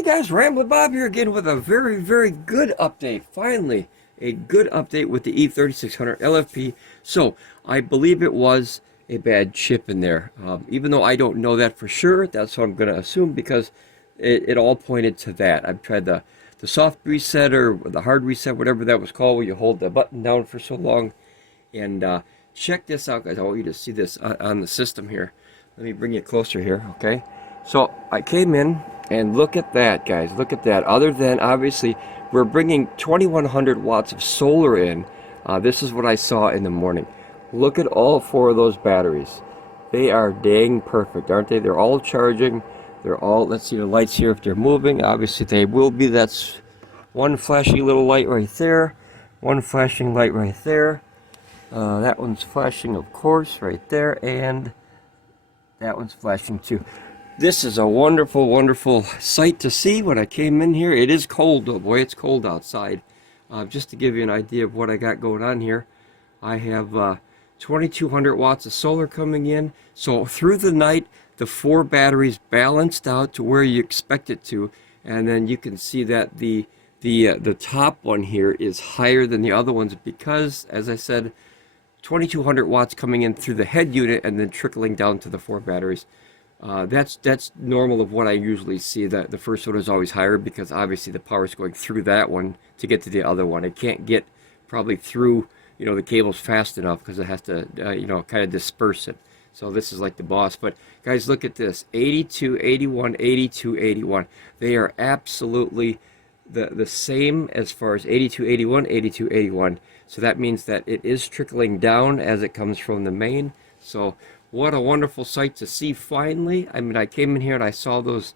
Hey guys, Ramblin Bob here again with a very good update. Finally, a good update with the E3600LFP. So, I believe it was a bad chip in there. Even though I don't know that for sure, that's what I'm going to assume because it all pointed to that. I've tried the soft reset or the hard reset, whatever that was called, where you hold the button down for so long. And check this out, guys. I want you to see this on the system here. Let me bring you closer here, okay? So, I came in. And look at that, guys. Look at that. Other than, obviously, we're bringing 2100 watts of solar in. This is what I saw in the morning. Look at all four of those batteries. They are dang perfect, aren't they? They're all charging. They're all, let's see the lights here if they're moving. Obviously, they will be. That's one flashy little light right there. One flashing light right there. That one's flashing, of course, right there. And that one's flashing, too. This is a wonderful sight to see when I came in here. It is cold though, boy, it's cold outside. Just to give you an idea of what I got going on here, I have 2200 watts of solar coming in. So through the night, the four batteries balanced out to where you expect it to. And then you can see that the top one here is higher than the other ones because, as I said, 2200 watts coming in through the head unit and then trickling down to the four batteries. That's normal of what I usually see. That the first one is always higher because obviously the power is going through that one to get to the other one. It can't get probably through the cables fast enough because it has to kind of disperse it. So this is like the boss. But guys, look at this: 82, 81, 82, 81. They are absolutely the same as far as 82, 81, 82, 81. So that means that it is trickling down as it comes from the main. So what a wonderful sight to see finally. I mean, I came in here and I saw those,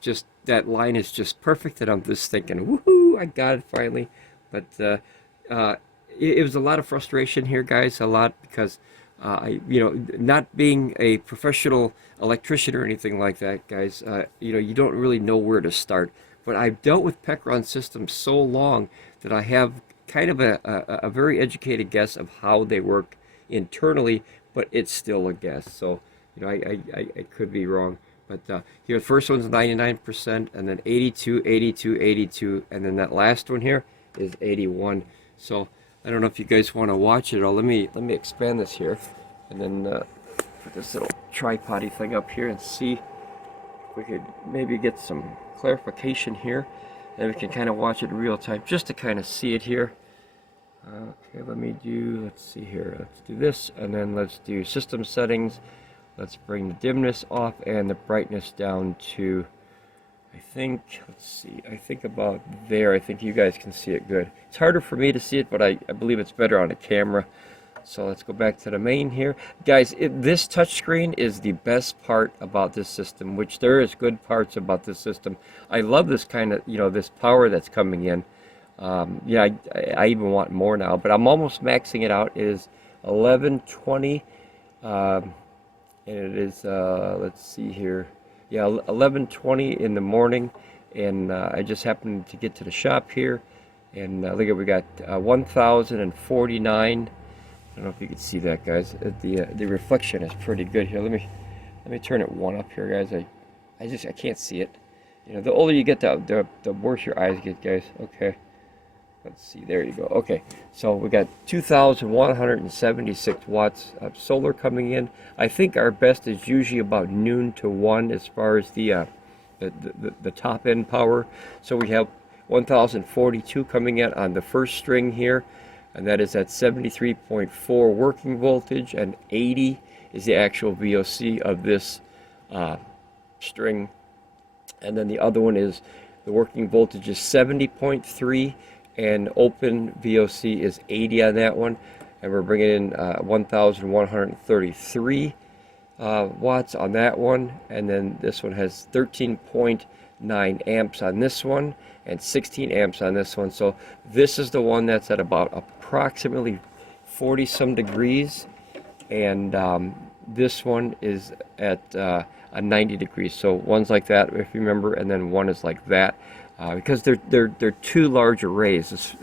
just that line is just perfect, and I'm just thinking, woohoo, I got it finally. But it was a lot of frustration here, guys, a lot, because not being a professional electrician or anything like that, guys, you don't really know where to start. But I've dealt with Pecron systems so long that I have kind of a very educated guess of how they work internally, but it's still a guess. So, I could be wrong. But here, the first one's 99%, and then 82, 82, 82, and then that last one here is 81. So, I don't know if you guys want to watch it, or let me expand this here, and then put this little tripod-y thing up here and see if we could maybe get some clarification here, and we can kind of watch it in real time, just to kind of see it here. Okay, let's see here, let's do this, and then let's do system settings. Let's bring the dimness off and the brightness down to, I think about there. I think you guys can see it good. It's harder for me to see it, but I believe it's better on the camera. So let's go back to the main here. Guys, this touchscreen is the best part about this system, which there is good parts about this system. I love this kind of, this power that's coming in. Yeah, I even want more now, but I'm almost maxing it out. It is 11:20, and it is, let's see here, yeah, 11:20 in the morning, and I just happened to get to the shop here, and look at, we got 1049. I don't know if you can see that, guys. The reflection is pretty good here. Let me turn it one up here, guys. I can't see it. The older you get, the worse your eyes get, guys. Okay. Let's see, there you go. Okay, so we got 2,176 watts of solar coming in. I think our best is usually about noon to 1 as far as the top end power. So we have 1,042 coming in on the first string here, and that is at 73.4 working voltage, and 80 is the actual VOC of this string. And then the other one is the working voltage is 70.3. and open VOC is 80 on that one, and we're bringing in 1,133 watts on that one, and then this one has 13.9 amps on this one and 16 amps on this one. So this is the one that's at about approximately 40 some degrees, and this one is at a 90 degrees. So one's like that, if you remember, and then one is like that. Because they're two large arrays. It's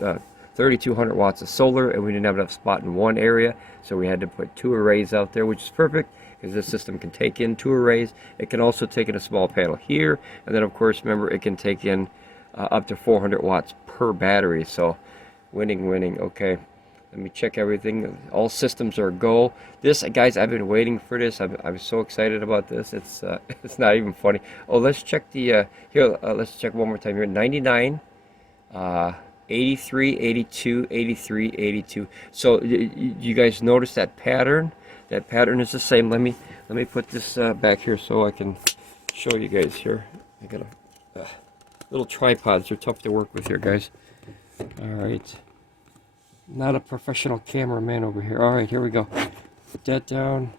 3,200 watts of solar, and we didn't have enough spot in one area, so we had to put two arrays out there, which is perfect because this system can take in 2 arrays. It can also take in a small panel here, and then of course remember it can take in up to 400 watts per battery. So winning. Okay, let me check everything. All systems are go. This, guys, I've been waiting for this. I'm so excited about this. It's it's not even funny. Oh, let's check the here. Let's check one more time here. 99. 83, 82, 83, 82. So you guys notice that pattern? That pattern is the same. Let me put this back here so I can show you guys here. I got a little tripods. They're tough to work with here, guys. All right. Not a professional cameraman over here. All right, here we go. Put that down.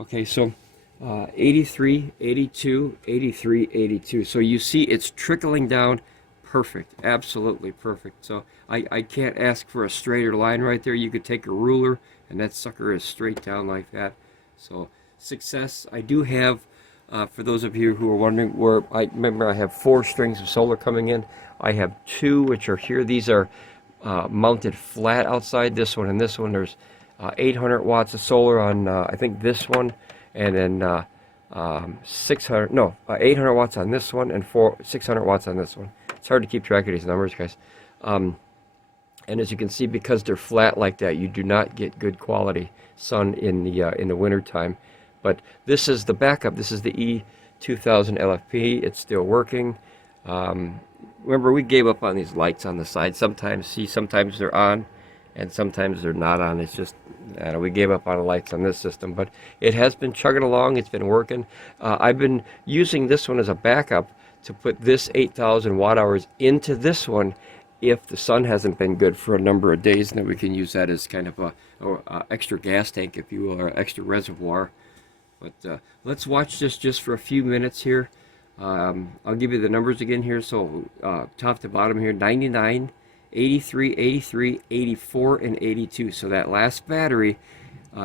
Okay, so 83, 82, 83, 82. So you see it's trickling down. Perfect, absolutely perfect. So I can't ask for a straighter line right there. You could take a ruler and that sucker is straight down like that. So success. I do have, for those of you who are wondering, where I remember I have 4 strings of solar coming in. I have 2 which are here. These are mounted flat outside, this one and this one. There's 800 watts of solar on I think this one, and then 800 watts on this one, and 600 watts on this one. It's hard to keep track of these numbers, guys. And as you can see, because they're flat like that, you do not get good quality sun in the winter time. But this is the backup. This is the E3600LFP. It's still working. Remember, we gave up on these lights on the side. Sometimes they're on, and sometimes they're not on. It's just, we gave up on the lights on this system, but it has been chugging along. It's been working. I've been using this one as a backup to put this 8,000 watt hours into this one if the sun hasn't been good for a number of days, and then we can use that as kind of a extra gas tank, if you will, or extra reservoir. But let's watch this just for a few minutes here. I'll give you the numbers again here. So top to bottom here, 99, 83, 83, 84, and 82. So that last battery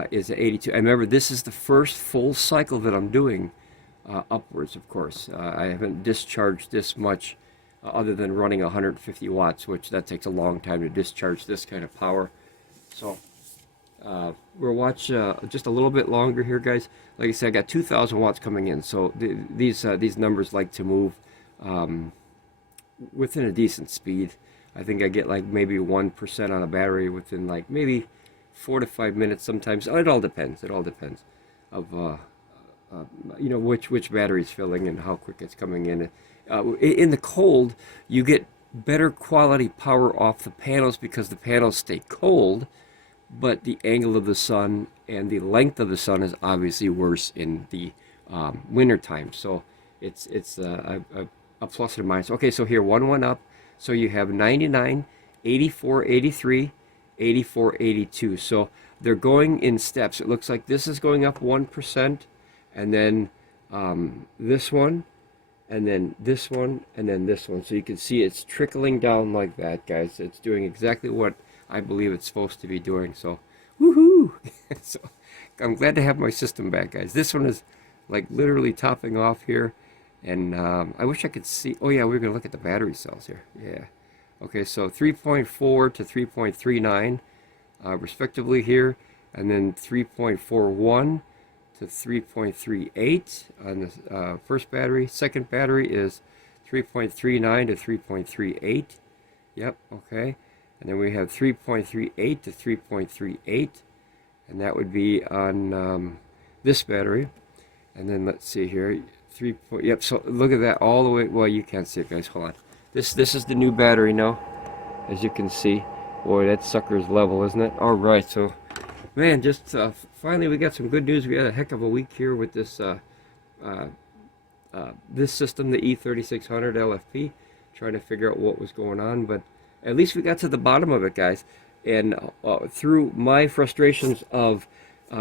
is at 82. And remember, this is the first full cycle that I'm doing upwards, of course. I haven't discharged this much other than running 150 watts, which that takes a long time to discharge this kind of power. So we'll watch just a little bit longer here, guys. Like I said, I got 2,000 watts coming in, so these numbers like to move within a decent speed. I think I get like maybe 1% on a battery within like maybe 4 to 5 minutes sometimes. It all depends. It all depends of you know, which battery is filling and how quick it's coming in. In the cold, you get better quality power off the panels because the panels stay cold, but the angle of the sun and the length of the sun is obviously worse in the winter time. So it's a plus and minus. Okay, so here, one went up. So you have 99, 84, 83, 84, 82. So they're going in steps. It looks like this is going up 1%, and then this one, and then this one, and then this one. So you can see it's trickling down like that, guys. It's doing exactly what I believe it's supposed to be doing. So, woohoo! So I'm glad to have my system back, guys. This one is like literally topping off here. And I wish I could see. Oh yeah, we're gonna look at the battery cells here. Yeah. Okay, so 3.4 to 3.39 respectively here, and then 3.41 to 3.38 on the first battery. Second battery is 3.39 to 3.38. Yep. Okay. And then we have 3.38 to 3.38, and that would be on this battery. And then let's see here. Yep, so look at that all the way. Well, you can't see it, guys. Hold on. This is the new battery now, as you can see. Boy, that sucker's level, isn't it? All right, so man, just finally we got some good news. We had a heck of a week here with this this system, the E3600LFP, trying to figure out what was going on. But at least we got to the bottom of it, guys. And through my frustrations of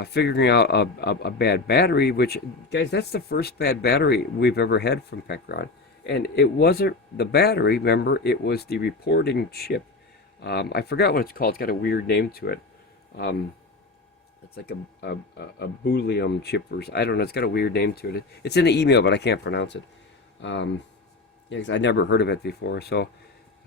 figuring out a bad battery, which, guys, that's the first bad battery we've ever had from Pecron. And it wasn't the battery, remember, it was the reporting chip. I forgot what it's called. It's got a weird name to it. It's like a Booleum chip, or I don't know. It's got a weird name to it. It's in the email, but I can't pronounce it. Yeah, 'cause I'd never heard of it before. So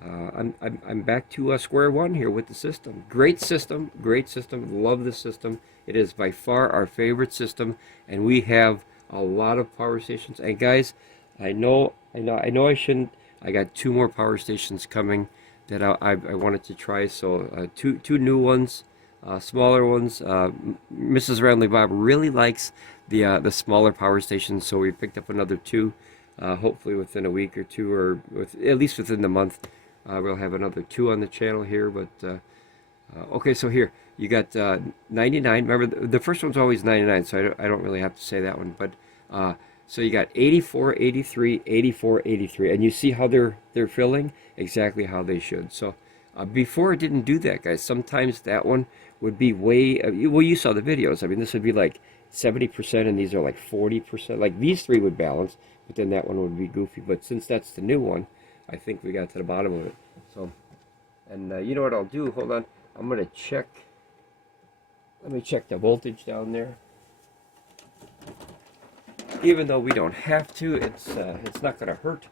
I'm back to square one here with the system. Great system, great system. Love the system. It is by far our favorite system, and we have a lot of power stations. And guys, I know I shouldn't. I got 2 more power stations coming that I wanted to try. So two new ones, smaller ones. Mrs. Ramblin Bob really likes the smaller power stations, so we picked up another 2. Hopefully within a week or 2, or at least within the month. We'll have another 2 on the channel here, but okay, so here you got 99. Remember, the first one's always 99, so I don't really have to say that one. But so you got 84, 83, 84, 83, and you see how they're filling exactly how they should. So before it didn't do that, guys. Sometimes that one would be way. Well, you saw the videos. I mean, this would be like 70%, and these are like 40%. Like these 3 would balance, but then that one would be goofy. But since that's the new one, I think we got to the bottom of it. So, and you know what I'll do? Hold on. I'm going to check. Let me check the voltage down there. Even though we don't have to, it's not going to hurt.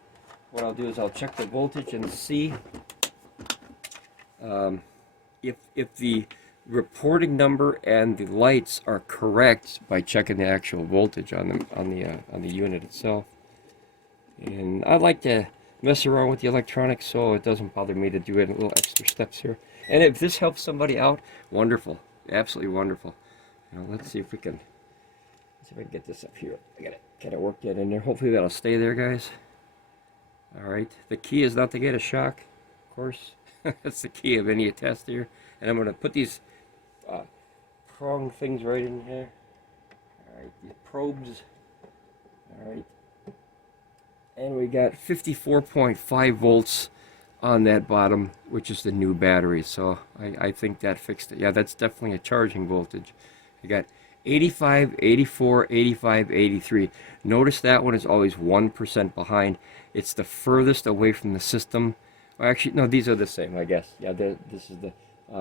What I'll do is I'll check the voltage and see if the reporting number and the lights are correct by checking the actual voltage on the unit itself. And I like to mess around with the electronics, so it doesn't bother me to do it in little extra steps here. And if this helps somebody out, wonderful, absolutely wonderful. Now let's see if we can get this up here. I gotta kind of work that in there. Hopefully that'll stay there, guys. All right. The key is not to get a shock, of course. That's the key of any test here. And I'm gonna put these prong things right in here. All right, these probes. All right. And we got 54.5 volts on that bottom, which is the new battery. So I think that fixed it. Yeah, that's definitely a charging voltage. You got 85, 84, 85, 83. Notice that one is always 1% behind. It's the furthest away from the system. Well, actually, no, these are the same, I guess. Yeah, this is the,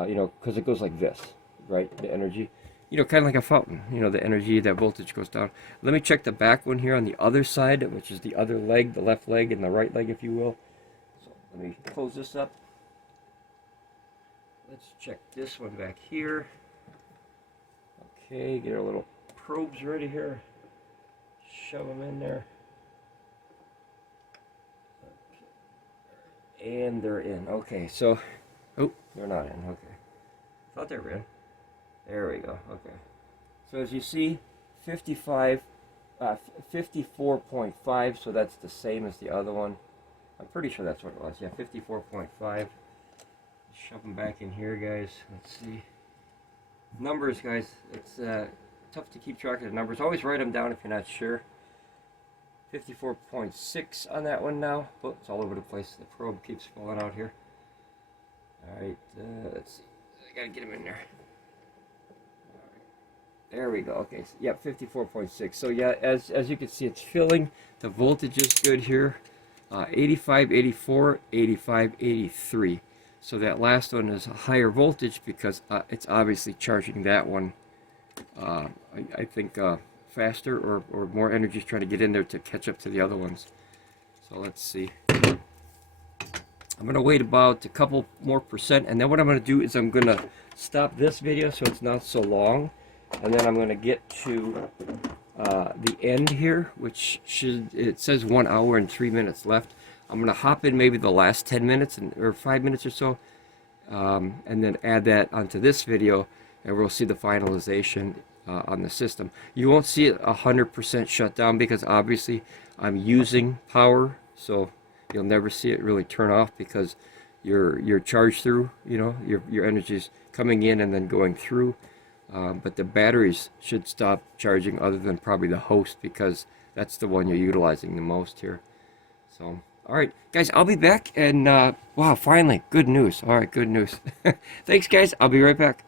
you know, because it goes like this, right? The energy. You know, kind of like a fountain. You know, the energy, that voltage goes down. Let me check the back one here on the other side, which is the other leg, the left leg and the right leg, if you will. So let me close this up. Let's check this one back here. Okay, get our little probes ready here. Shove them in there. Okay. And they're in. Okay, so, oh, they're not in. Okay. Thought they were in. There we go. Okay. So as you see, 54.5, so that's the same as the other one. I'm pretty sure that's what it was. Yeah, 54.5. Shove them back in here, guys. Let's see. Numbers, guys. It's tough to keep track of the numbers. Always write them down if you're not sure. 54.6 on that one now. Oh, it's all over the place. The probe keeps falling out here. All right. Let's see. I gotta get them in there. There we go. Okay, so, yeah, 54.6. So yeah, as you can see, it's filling. The voltage is good here. 85, 84, 85, 83. So that last one is a higher voltage because it's obviously charging that one. I think faster or more energy is trying to get in there to catch up to the other ones. So let's see. I'm going to wait about a couple more percent, and then what I'm going to do is I'm going to stop this video so it's not so long. And then I'm going to get to the end here, which it says 1 hour and 3 minutes left. I'm going to hop in maybe the last 10 minutes or 5 minutes or so, and then add that onto this video, and we'll see the finalization on the system. You won't see it 100% shut down because obviously I'm using power, so you'll never see it really turn off because you're charged through. You know, your energy is coming in and then going through. But the batteries should stop charging other than probably the host because that's the one you're utilizing the most here. So, all right, guys, I'll be back. And, wow, finally, good news. All right, good news. Thanks, guys. I'll be right back.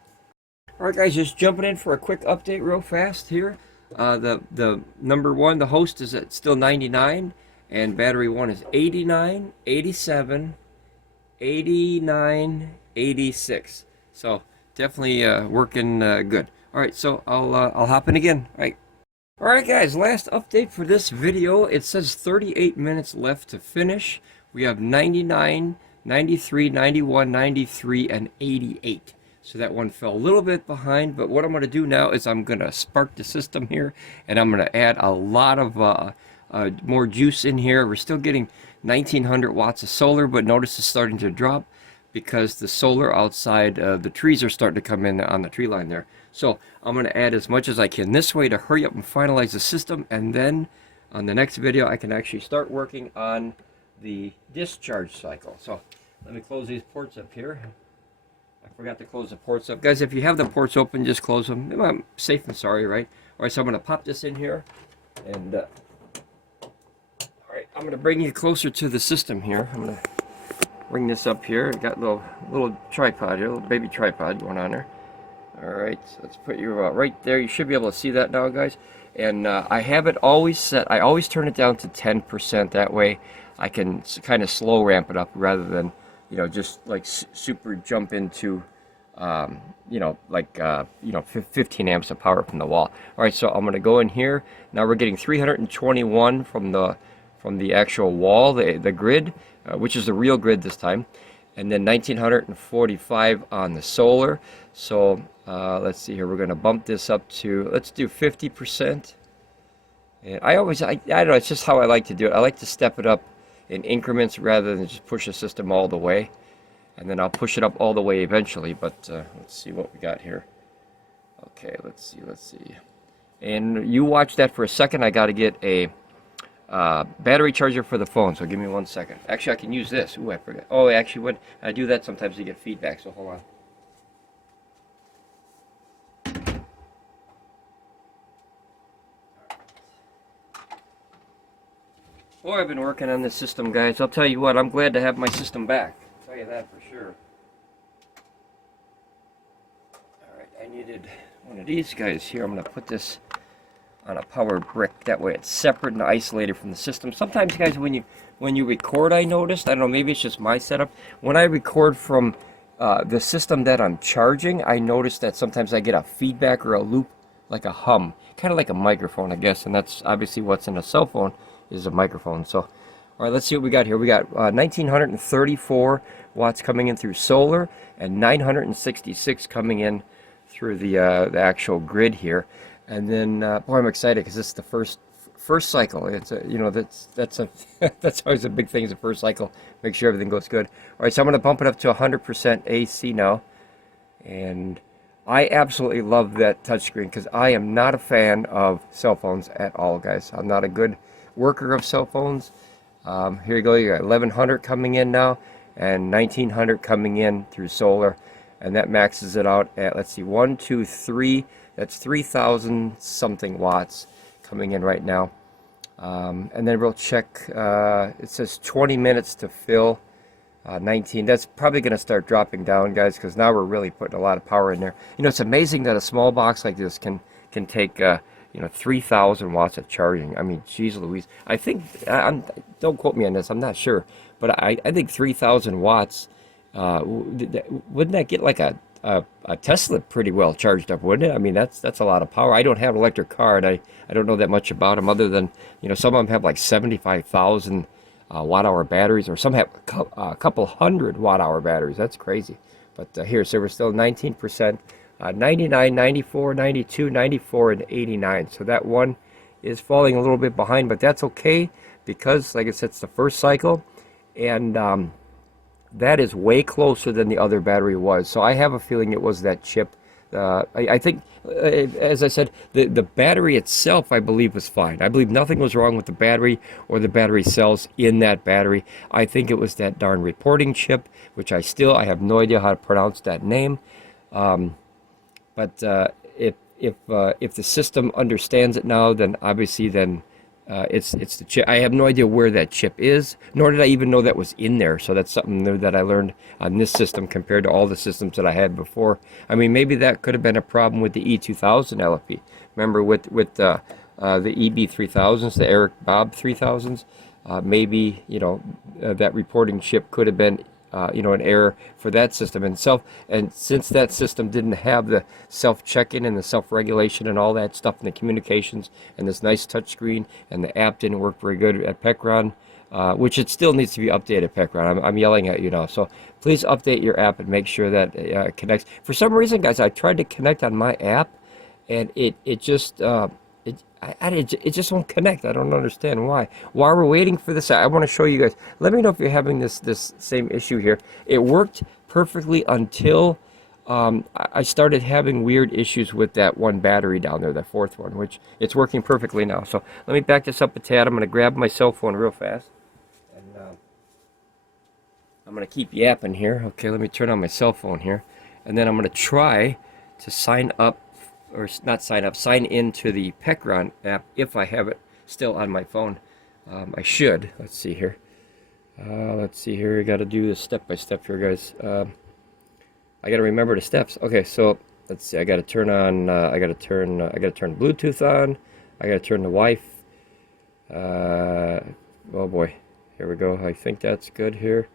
All right, guys, just jumping in for a quick update real fast here. The number one, the host is at still 99, and battery one is 89, 87, 89, 86. So, definitely working good. All right, so I'll hop in again. All right, guys, last update for this video. It says 38 minutes left to finish. We have 99 93, 91, 93, and 88. So that one fell a little bit behind, but what I'm going to do now is I'm going to spark the system here, and I'm going to add a lot of more juice in here. We're still getting 1900 watts of solar, but notice it's starting to drop because the solar outside the trees are starting to come in on the tree line there. So I'm going to add as much as I can this way to hurry up and finalize the system, and then on the next video I can actually start working on the discharge cycle. So let me close these ports up here. I forgot to close the ports up. Guys, if you have the ports open, just close them. I'm safe and sorry, right? All right, so I'm going to pop this in here, and all right, I'm going to bring you closer to the system here. I'm going to bring this up here. I got a little tripod here, a little baby tripod going on there. All right, so let's put you right there. You should be able to see that now, guys. And I have it always set. I always turn it down to 10%. That way I can kind of slow ramp it up rather than, you know, just like super jump into, you know, like, you know, 15 amps of power from the wall. All right, so I'm going to go in here. Now we're getting 321 from the actual wall, the grid, which is the real grid this time. And then 1945 on the solar. So let's see here. We're going to bump this up to, let's do 50%. And I don't know, it's just how I like to do it. I like to step it up in increments rather than just push the system all the way. And then I'll push it up all the way eventually. But let's see what we got here. Okay, let's see. And you watch that for a second. I got to get a battery charger for the phone, so give me 1 second. Actually, I can use this. Ooh, I forgot. Oh, actually, when I do that, sometimes you get feedback, so hold on. Boy, I've been working on this system, guys. I'll tell you what, I'm glad to have my system back. I'll tell you that for sure. Alright, I needed one of these guys here. I'm going to put this on a power brick. That way it's separate and isolated from the system. Sometimes, guys, when you record, I noticed, I don't know, maybe it's just my setup. When I record from the system that I'm charging, I notice that sometimes I get a feedback or a loop, like a hum. Kind of like a microphone, I guess. And that's obviously what's in a cell phone is a microphone. So, all right, let's see what we got here. We got 1934 watts coming in through solar and 966 coming in through the actual grid here. And then, boy, I'm excited because this is the first cycle. It's you know, that's that's always a big thing, is the first cycle. Make sure everything goes good. All right, so I'm going to bump it up to 100% AC now, and I absolutely love that touchscreen because I am not a fan of cell phones at all, guys. I'm not a good worker of cell phones. Here you go. You got 1100 coming in now, and 1900 coming in through solar, and that maxes it out at, let's see, 1, 2, 3. That's 3,000 something watts coming in right now. And then we'll check, it says 20 minutes to fill, 19. That's probably going to start dropping down, guys, because now we're really putting a lot of power in there. You know, it's amazing that a small box like this can take, you know, 3,000 watts of charging. I mean, geez Louise. I think, don't quote me on this, I'm not sure, but I think 3,000 watts, wouldn't that get like a Tesla pretty well charged up, wouldn't it? I mean, that's a lot of power. I don't have an electric car, and I don't know that much about them, other than, you know, some of them have like 75,000 watt-hour batteries, or some have a couple hundred watt-hour batteries. That's crazy. But here, so we're still 19%, 99, 94, 92, 94, and 89. So that one is falling a little bit behind, but that's okay because, like I said, it's the first cycle, and that is way closer than the other battery was. So I have a feeling it was that chip. I think, as I said, the battery itself, I believe, was fine. I believe nothing was wrong with the battery or the battery cells in that battery. I think it was that darn reporting chip, which I have no idea how to pronounce that name. But if the system understands it now, then obviously it's the chip. I have no idea where that chip is, nor did I even know that was in there. So that's something new that I learned on this system compared to all the systems that I had before. I mean, maybe that could have been a problem with the E3600LFP. Remember with the EB3000s, the Eric Bob 3000s, maybe, you know, that reporting chip could have been you know, an error for that system. And since that system didn't have the self-check-in and the self-regulation and all that stuff, and the communications and this nice touchscreen, and the app didn't work very good at Pecron, which it still needs to be updated, Pecron. I'm yelling at you now. So please update your app and make sure that it connects. For some reason, guys, I tried to connect on my app, and it just it just won't connect. I don't understand why. While we're waiting for this, I want to show you guys. Let me know if you're having this same issue here. It worked perfectly until I started having weird issues with that one battery down there, that fourth one, which it's working perfectly now. So let me back this up a tad. I'm going to grab my cell phone real fast, and I'm going to keep yapping here. Okay, let me turn on my cell phone here, and then I'm going to try to sign up, or not sign up, sign into the Pecron app if I have it still on my phone. I should. Let's see here. Let's see here. I got to do this step by step here, guys. I got to remember the steps. Okay, so let's see. I got to turn on. I got to turn Bluetooth on. I got to turn the Wi-Fi. Oh boy, here we go. I think that's good here.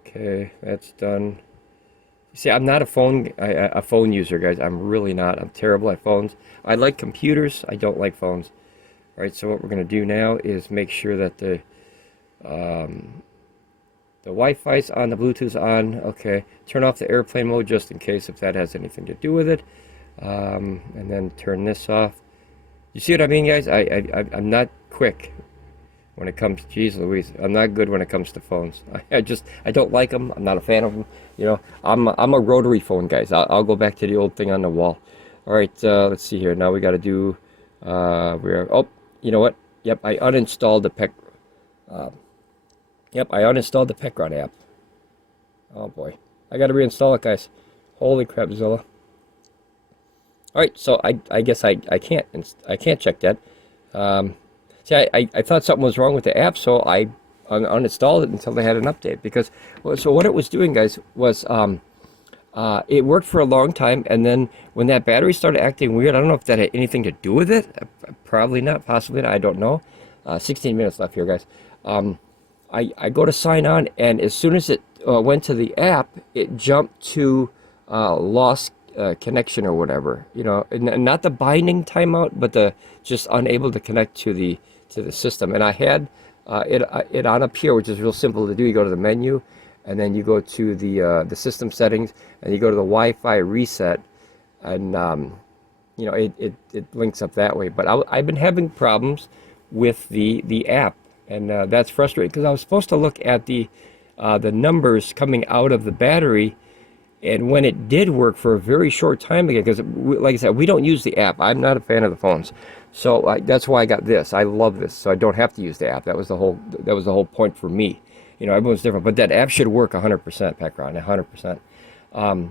Okay, that's done. See, I'm not a phone user, guys. I'm really not. I'm terrible at phones. I like computers. I don't like phones. All right. So what we're gonna do now is make sure that the Wi-Fi's on, the Bluetooth's on. Okay. Turn off the airplane mode just in case if that has anything to do with it. And then turn this off. You see what I mean, guys? I'm not quick when it comes. Geez Louise, I'm not good when it comes to phones. I don't like them. I'm not a fan of them. You know, I'm a rotary phone, guys. I'll go back to the old thing on the wall. All right, let's see here. Now we got to do. Oh, you know what? Yep, I uninstalled the Yep, I uninstalled the Pecron app. Oh boy, I got to reinstall it, guys. Holy crap, Zilla. All right, so I guess I can't check that. See, I thought something was wrong with the app, so I uninstalled it until they had an update. Because, well, so what it was doing, guys, was it worked for a long time, and then when that battery started acting weird, I don't know if that had anything to do with it. Probably not, possibly not, I don't know. 16 minutes left here, guys. I go to sign on, and as soon as it went to the app, it jumped to lost connection or whatever. You know, and not the binding timeout, but the just unable to connect to the system. And I had it on up here, which is real simple to do. You go to the menu, and then you go to the system settings, and you go to the Wi-Fi reset, and you know, it links up that way. But I've been having problems with the app, and that's frustrating because I was supposed to look at the numbers coming out of the battery. And when it did work for a very short time again, because like I said, we don't use the app. I'm not a fan of the phones, so that's why I got this. I love this, so I don't have to use the app. That was the whole point for me. You know, everyone's different, but that app should work 100%, Pecron, 100%.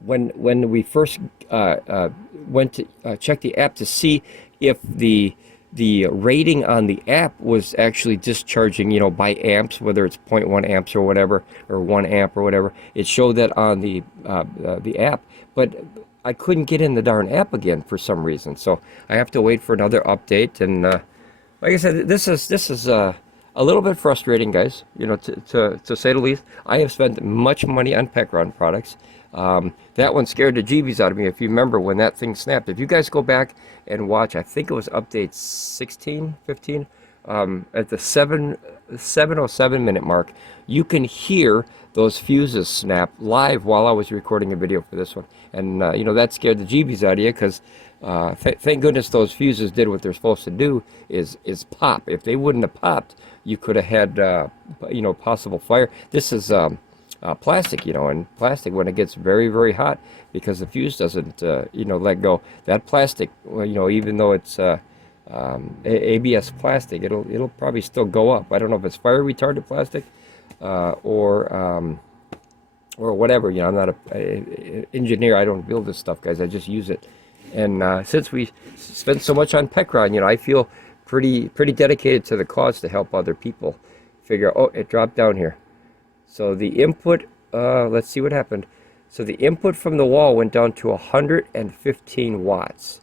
When we first went to check the app to see if the rating on the app was actually discharging, you know, by amps, whether it's 0.1 amps or whatever, or 1 amp or whatever. It showed that on the app, but I couldn't get in the darn app again for some reason. So I have to wait for another update. And like I said, this is a little bit frustrating, guys. You know, to say the least. I have spent much money on Pecron products. That one scared the jeebies out of me. If you remember when that thing snapped, if you guys go back and watch, I think it was update 16, 15, at the 707 minute mark, you can hear those fuses snap live while I was recording a video for this one. And you know, that scared the jeebies out of you because thank goodness those fuses did what they're supposed to do, is pop. If they wouldn't have popped, you could have had you know, possible fire. This is plastic, you know, and plastic, when it gets very, very hot, because the fuse doesn't, you know, let go. That plastic, well, you know, even though it's ABS plastic, it'll probably still go up. I don't know if it's fire retardant plastic or whatever. You know, I'm not an engineer. I don't build this stuff, guys. I just use it. And since we spent so much on Pecron, you know, I feel pretty dedicated to the cause to help other people figure out. Oh, it dropped down here. So the input, let's see what happened. So the input from the wall went down to 115 watts.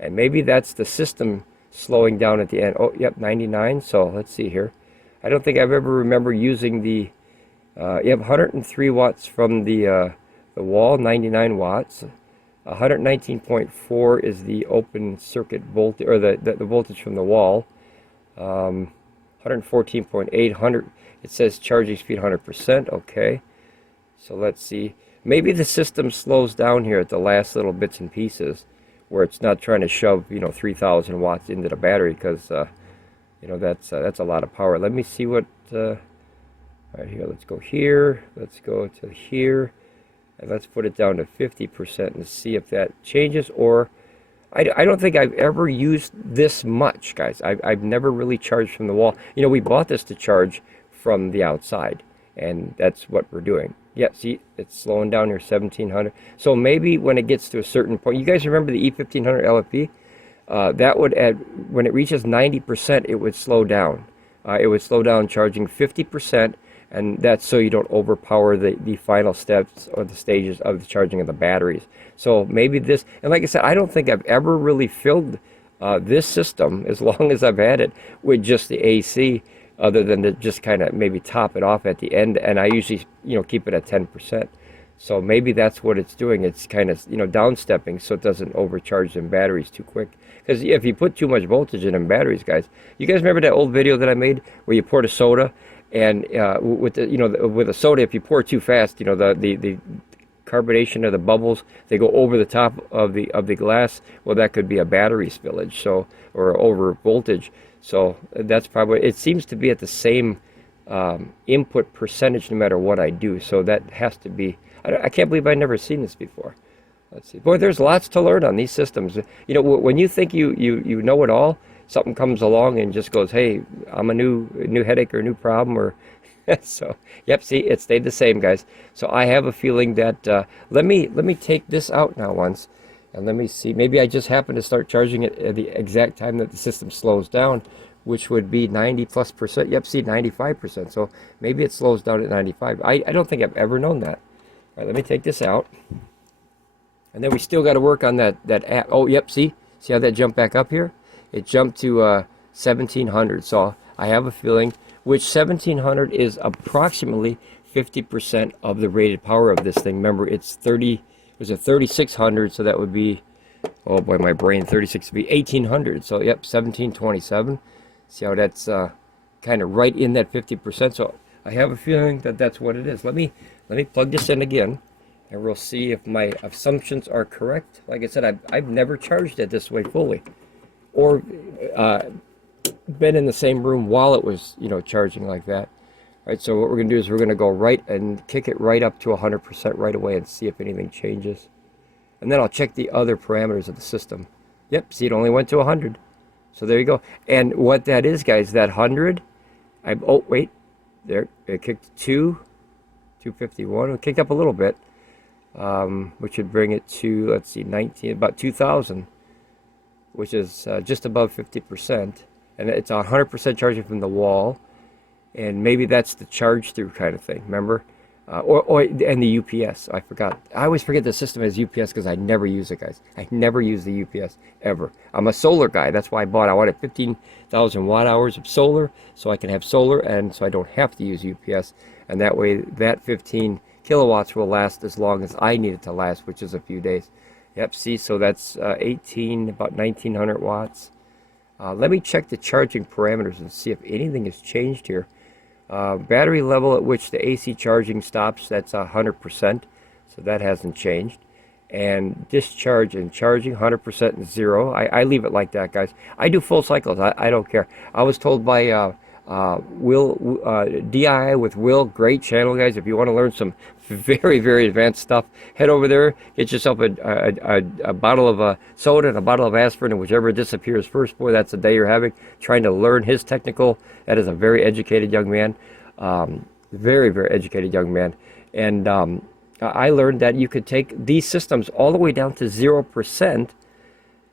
And maybe that's the system slowing down at the end. Oh, yep, 99. So let's see here. I don't think I've ever remember using the, you have 103 watts from the wall, 99 watts. 119.4 is the open circuit voltage, or the voltage from the wall. 114.800. It says charging speed 100%. Okay. So let's see. Maybe the system slows down here at the last little bits and pieces, where it's not trying to shove 3,000 watts into the battery, because that's a lot of power. Let me see what. Right here. Let's go here. Let's go to here, and let's put it down to 50% and see if that changes. Or I don't think I've ever used this much, guys. I've never really charged from the wall. We bought this to charge from the outside, and that's what we're doing. Yeah, see, it's slowing down here, 1700. So maybe when it gets to a certain point, you guys remember the E3600LFP? That would add, when it reaches 90%, it would slow down. It would slow down charging 50%, and that's so you don't overpower the final steps or the stages of the charging of the batteries. So maybe this, and like I said, I don't think I've ever really filled this system, as long as I've had it, with just the AC, other than to just kind of maybe top it off at the end, and I usually keep it at 10%. So maybe that's what it's doing. It's kind of downstepping so it doesn't overcharge them batteries too quick. Because if you put too much voltage in them batteries, guys, you guys remember that old video that I made where you poured a soda, and with the with a soda, if you pour too fast, the carbonation of the bubbles, they go over the top of the glass. Well, that could be a battery spillage, so, or over voltage. So that's probably, it seems to be at the same input percentage no matter what I do. So that has to be, I can't believe I've never seen this before. Let's see. Boy, there's lots to learn on these systems. When you think you know it all, something comes along and just goes, hey, I'm a new headache or a new problem, or so, yep, see, it stayed the same, guys. So I have a feeling that, let me take this out now once. And let me see, maybe I just happen to start charging it at the exact time that the system slows down, which would be 90+%. Yep, see, 95%. So maybe it slows down at 95. I don't think I've ever known that. All right, let me take this out. And then we still got to work on that app. Oh, yep, see how that jumped back up here? It jumped to 1700. So I have a feeling, which 1700 is approximately 50% of the rated power of this thing. Remember, it's 3600, so that would be, oh boy, my brain, 36 would be 1800. So yep, 1727. See how that's kind of right in that 50%. So I have a feeling that that's what it is. Let me plug this in again, and we'll see if my assumptions are correct. Like I said, I've never charged it this way fully, or been in the same room while it was charging like that. All right, so what we're going to do is we're going to go right and kick it right up to 100% right away and see if anything changes. And then I'll check the other parameters of the system. Yep, see, it only went to 100. So there you go. And what that is, guys, that 100, oh, wait, there, it kicked 251. It kicked up a little bit, which would bring it to, let's see, about 2,000, which is just above 50%. And it's 100% charging from the wall. And maybe that's the charge through kind of thing, remember? And the UPS, I forgot. I always forget the system has UPS because I never use it, guys. I never use the UPS, ever. I'm a solar guy. That's why I wanted 15,000 watt hours of solar, so I can have solar, and so I don't have to use UPS. And that way, that 15 kilowatts will last as long as I need it to last, which is a few days. Yep, see, so that's about 1900 watts. Let me check the charging parameters and see if anything has changed here. Battery level at which the AC charging stops, that's 100%, so that hasn't changed. And discharge and charging, 100% and 0. I leave it like that, guys. I do full cycles. I don't care. I was told by DIY with Will, great channel, guys. If you want to learn some very, very advanced stuff, head over there, get yourself a bottle of soda and a bottle of aspirin, and whichever disappears first. Boy, that's the day you're having, trying to learn his technical. That is a very educated young man, very, very educated young man. And I learned that you could take these systems all the way down to 0%,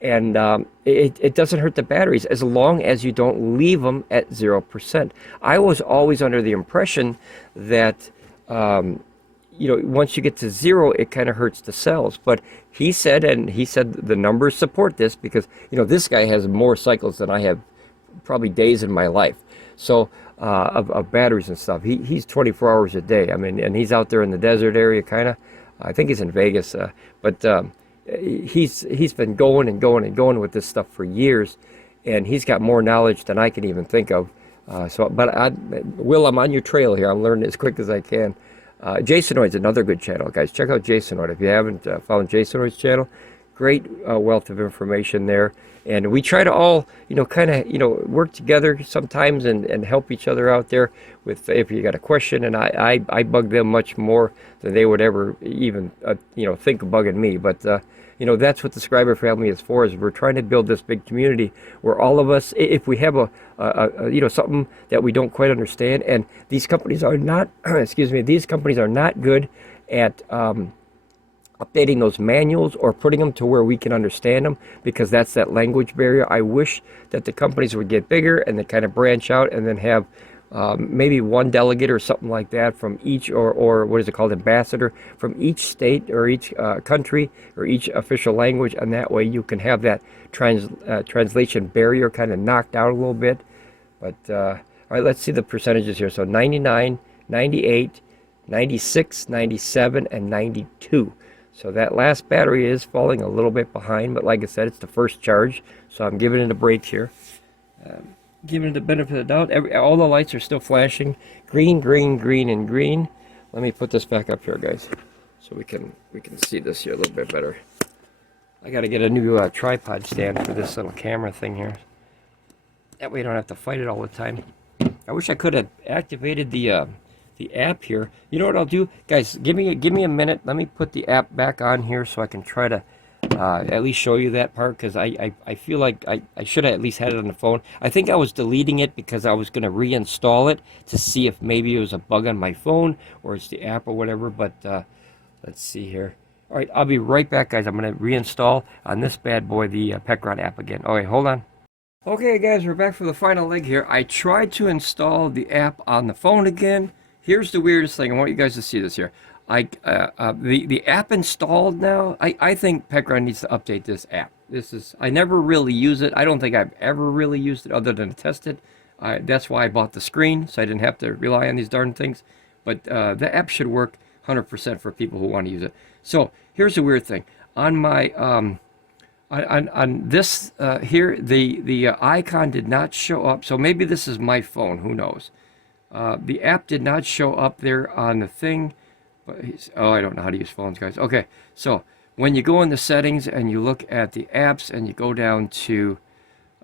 and it doesn't hurt the batteries as long as you don't leave them at 0%. I was always under the impression that once you get to 0, it kind of hurts the cells. But he said the numbers support this, because this guy has more cycles than I have, probably days in my life. So of batteries and stuff. He's 24 hours a day. I mean, and he's out there in the desert area, kind of. I think he's in Vegas, but he's been going and going and going with this stuff for years, and he's got more knowledge than I can even think of Will, I'm on your trail here. I'm learning as quick as I can. Jasenoid's another good channel, guys. Check out Jasenoid if you haven't found Jasenoid's channel. Great wealth of information there. And we try to all, kind of, work together sometimes and help each other out there with if you got a question. And I bug them much more than they would ever even, think of bugging me. But, that's what the Scriber family is for, is we're trying to build this big community where all of us, if we have something that we don't quite understand, and these companies are not, these companies are not good at, updating those manuals or putting them to where we can understand them, because that's that language barrier. I wish that the companies would get bigger and then kind of branch out and then have maybe one delegate or something like that from each, or what is it called, ambassador from each state or each country or each official language, and that way you can have that translation barrier kind of knocked out a little bit. But all right, let's see the percentages here. So 99, 98, 96, 97, and 92. So that last battery is falling a little bit behind, but like I said, it's the first charge, so I'm giving it a break here. Giving it the benefit of the doubt. All the lights are still flashing. Green, green, green, and green. Let me put this back up here, guys, so we can see this here a little bit better. I got to get a new tripod stand for this little camera thing here. That way you don't have to fight it all the time. I wish I could have activated the app here. You know what I'll do, guys? Give me a minute. Let me put the app back on here so I can try to at least show you that part, because I feel like I should have at least had it on the phone. I think I was deleting it because I was going to reinstall it to see if maybe it was a bug on my phone or it's the app or whatever. But let's see here. All right, I'll be right back, guys. I'm going to reinstall on this bad boy the Pecron app again. Okay, hold on. Okay, guys, we're back for the final leg here. I tried to install the app on the phone again. Here's the weirdest thing. I want you guys to see this here. The app installed now. I think Pecron needs to update this app. I never really use it. I don't think I've ever really used it other than to test it. That's why I bought the screen, so I didn't have to rely on these darn things. But the app should work 100% for people who want to use it. So here's the weird thing. On my on this here, the icon did not show up. So maybe this is my phone. Who knows? The app did not show up there on the thing. But I don't know how to use phones, guys. Okay, so when you go in the settings and you look at the apps and you go down to,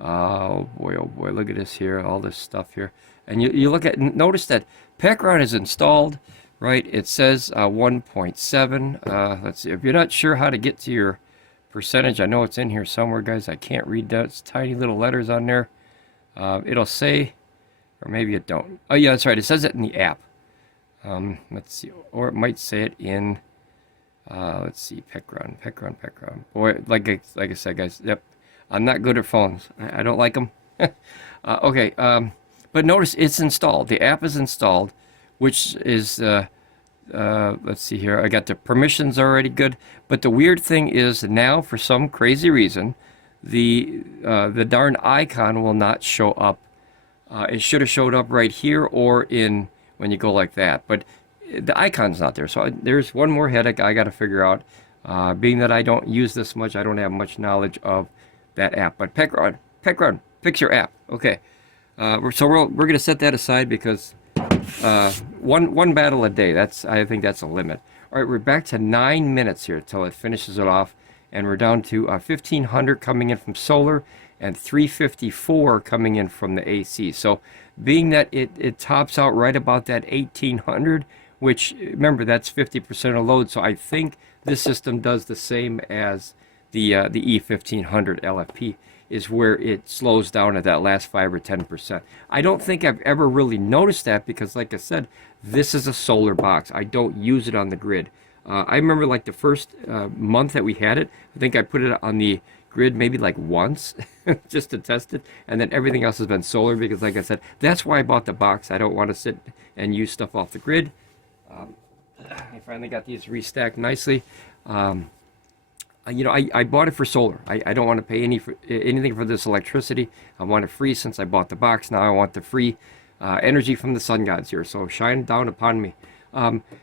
oh boy, look at this here, all this stuff here. And you look at, notice that Pecron is installed, right? It says 1.7. Let's see, if you're not sure how to get to your percentage, I know it's in here somewhere, guys. I can't read that. It's tiny little letters on there. It'll say, or maybe it don't. Oh yeah, that's right. It says it in the app. Let's see, or it might say it in. Let's see, Pecron. Boy, like I said, guys. Yep, I'm not good at phones. I don't like them. Okay. But notice it's installed. The app is installed, which is. Let's see here. I got the permissions already good. But the weird thing is now, for some crazy reason, the darn icon will not show up. It should have showed up right here or in when you go like that, but the icon's not there. So there's one more headache I got to figure out. Being that I don't use this much, I don't have much knowledge of that app. But Pecron, fix your app. Okay, we're going to set that aside because one battle a day. I think that's a limit. All right, we're back to 9 minutes here till it finishes it off, and we're down to 1,500 coming in from solar and 354 coming in from the AC. So being that it tops out right about that 1,800, which, remember, that's 50% of load. So I think this system does the same as the E3600 LFP, is where it slows down at that last 5 or 10%. I don't think I've ever really noticed that because, like I said, this is a solar box. I don't use it on the grid. I remember like the first month that we had it, I think I put it on the grid maybe like once just to test it, and then everything else has been solar because, like I said, that's why I bought the box. I don't want to sit and use stuff off the grid. I finally got these restacked nicely. You know, I bought it for solar. I don't want to pay anything for this electricity. I want it free since I bought the box. Now I want the free energy from the sun gods here. So shine down upon me.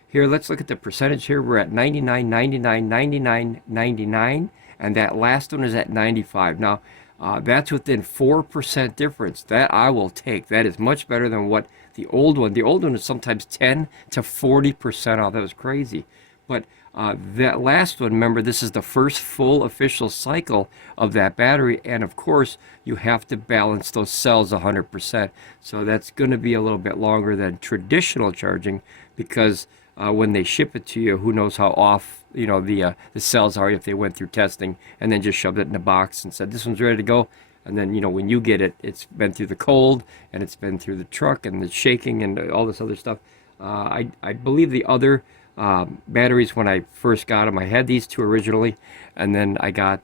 Here, let's look at the percentage here. We're at 99, 99, 99, 99. And that last one is at 95. Now, That's within 4% difference. That I will take. That is much better than what the old one. The old one is sometimes 10 to 40% off. That was crazy. But that last one, remember, this is the first full official cycle of that battery. And of course, you have to balance those cells 100%. So that's going to be a little bit longer than traditional charging, because when they ship it to you, who knows how off the cells are, if they went through testing and then just shoved it in a box and said this one's ready to go. And then when you get it, it's been through the cold and it's been through the truck and the shaking and all this other stuff. I believe the other batteries, when I first got them, I had these two originally, and then I got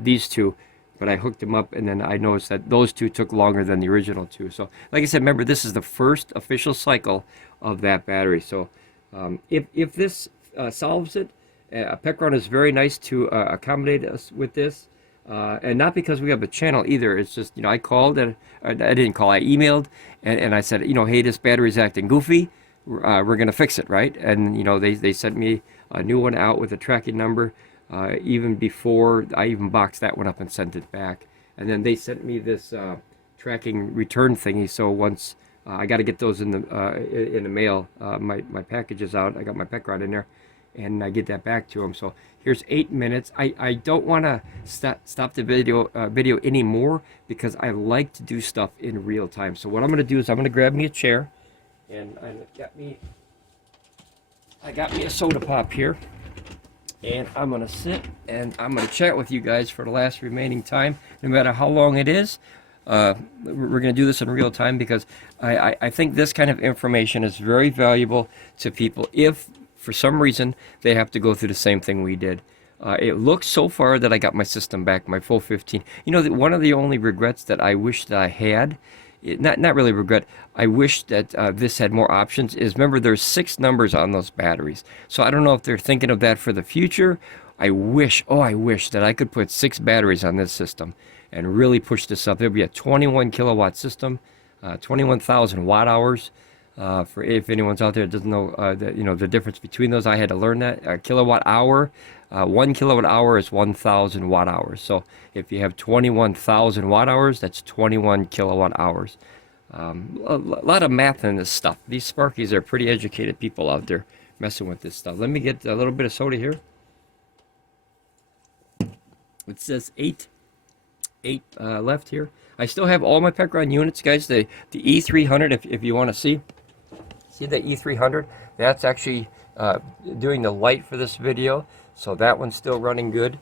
these two, but I hooked them up, and then I noticed that those two took longer than the original two. So like I said, remember, this is the first official cycle of that battery. So if this solves it, Pecron is very nice to accommodate us with this, and not because we have a channel either. It's just, I called, and I didn't call, I emailed, and I said, hey, this battery's acting goofy. We're going to fix it, right? And, they sent me a new one out with a tracking number, even before I even boxed that one up and sent it back. And then they sent me this tracking return thingy, so once I got to get those in the mail. My package is out. I got my Pecron in there, and I get that back to them. So here's 8 minutes. I don't want to stop the video anymore, because I like to do stuff in real time. So what I'm going to do is I'm going to grab me a chair, and I got me a soda pop here, and I'm going to sit and I'm going to chat with you guys for the last remaining time, no matter how long it is. We're going to do this in real time, because I think this kind of information is very valuable to people if for some reason they have to go through the same thing we did. It looks so far that I got my system back, my full 15. One of the only regrets that I wish that I had, not really regret, I wish that this had more options, is, remember, there's 6 numbers on those batteries. So I don't know if they're thinking of that for the future. I wish that I could put 6 batteries on this system and really push this up. It'll be a 21 kilowatt system, 21,000 watt hours. For if anyone's out there that doesn't know the difference between those, I had to learn that. A kilowatt hour, 1 kilowatt hour is 1,000 watt hours. So if you have 21,000 watt hours, that's 21 kilowatt hours. A lot of math in this stuff. These Sparkies are pretty educated people out there messing with this stuff. Let me get a little bit of soda here. It says 8 left here. I still have all my Pecron units, guys. The E300, if you want to see the E300, that's actually doing the light for this video, so that one's still running good.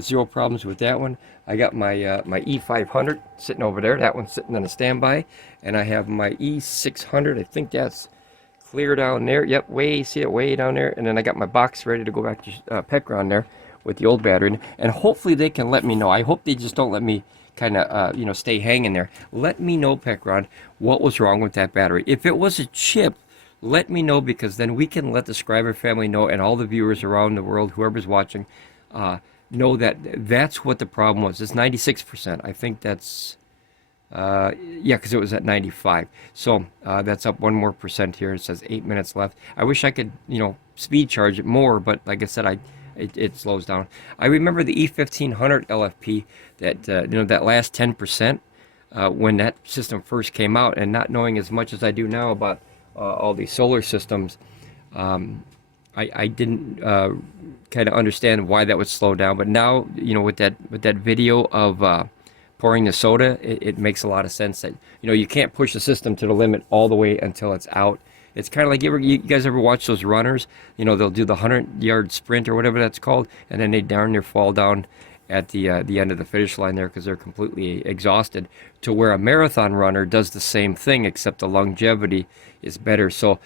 Zero problems with that one. I got my my E500 sitting over there. That one's sitting on a standby, and I have my E600. I think that's clear down there. Yep, see it way down there. And then I got my box ready to go back to Pecron there with the old battery, and hopefully they can let me know. I hope they just don't let me kind of stay hanging there. Let me know, Pecron, what was wrong with that battery. If it was a chip, let me know, because then we can let the Scriber family know, and all the viewers around the world, whoever's watching, know that that's what the problem was. It's 96%. I think that's yeah, because it was at 95. So that's up 1 more percent here. It says 8 minutes left. I wish I could speed charge it more, but like I said, it slows down. I remember the E3600 LFP, that that last 10%, when that system first came out, and not knowing as much as I do now about all these solar systems, I didn't kind of understand why that would slow down. But now, with that video of pouring the soda, it makes a lot of sense that you can't push the system to the limit all the way until it's out. It's kind of like, you guys ever watch those runners? They'll do the 100-yard sprint or whatever that's called, and then they darn near fall down at the end of the finish line there, because they're completely exhausted. To where a marathon runner does the same thing, except the longevity is better. So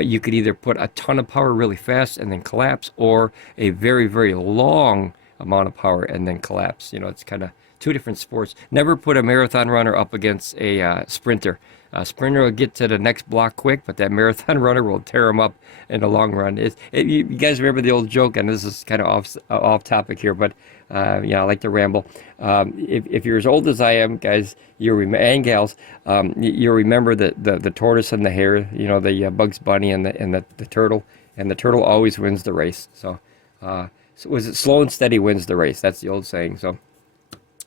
you could either put a ton of power really fast and then collapse, or a very, very long amount of power and then collapse. It's kind of 2 different sports. Never put a marathon runner up against a sprinter. A sprinter will get to the next block quick, but that marathon runner will tear him up in the long run. You guys remember the old joke, and this is kind of off topic here, but I like to ramble. If you're as old as I am, guys, and gals, you'll remember the tortoise and the hare, the Bugs Bunny and the turtle, and the turtle always wins the race. So was it slow and steady wins the race? That's the old saying. So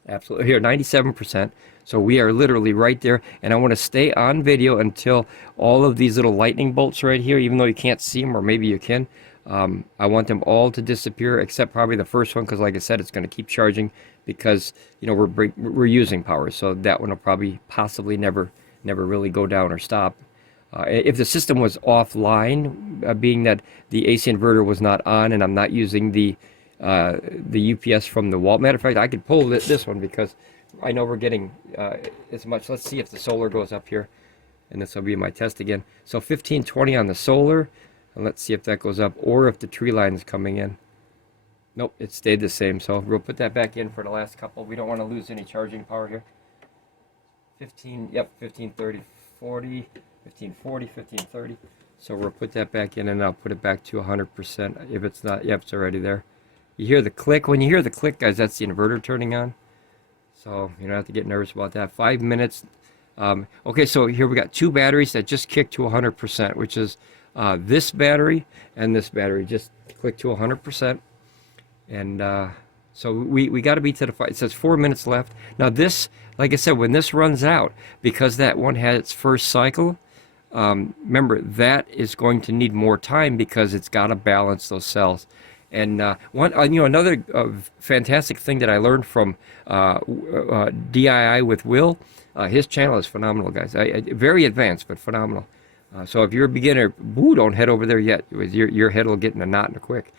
Absolutely. Here, 97%. So we are literally right there. And I want to stay on video until all of these little lightning bolts right here, even though you can't see them, or maybe you can, I want them all to disappear, except probably the first one, because like I said, it's going to keep charging because, you know, we're using power. So that one will probably possibly never really go down or stop. If the system was offline, being that the AC inverter was not on and I'm not using the UPS from the wall. Matter of fact, I could pull this one because I know we're getting as much. Let's see if the solar goes up here, and this will be my test again. So 1520 on the solar, and let's see if that goes up, or if the tree line is coming in. Nope, it stayed the same. So we'll put that back in for the last couple. We don't want to lose any charging power here. 1530, 40, 1540, 1530. So we'll put that back in, and I'll put it back to 100%. If it's not, yep, it's already there. You hear the click. When you hear the click, guys, that's the inverter turning on. So you don't have to get nervous about that. 5 minutes. Okay, so here we got two batteries that just kicked to 100%, which is this battery and this battery just clicked to 100%. And so we got to be to the fight. It says 4 minutes left. Now this, like I said, when this runs out, because that one had its first cycle, remember that is going to need more time because it's got to balance those cells. And another fantastic thing that I learned from DIY with Will, his channel is phenomenal, guys. Very advanced, but phenomenal. So if you're a beginner, don't head over there yet. Your head will get in a knot in a quick.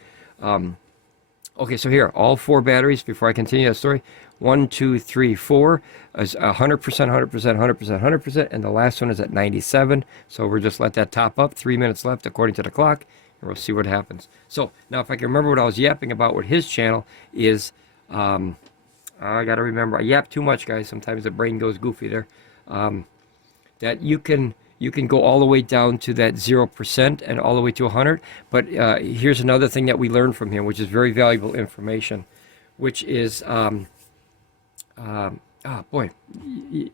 Okay, so here, all four batteries, before I continue that story, 1, 2, 3, 4 is 100%, 100%, 100%, 100%, and the last one is at 97. So we'll just let that top up. 3 minutes left according to the clock, and we'll see what happens. So now if I can remember what I was yapping about with his channel is, I got to remember, I yap too much, guys. Sometimes the brain goes goofy there. That you can go all the way down to that 0% and all the way to 100. But here's another thing that we learned from him, which is very valuable information, which is, boy,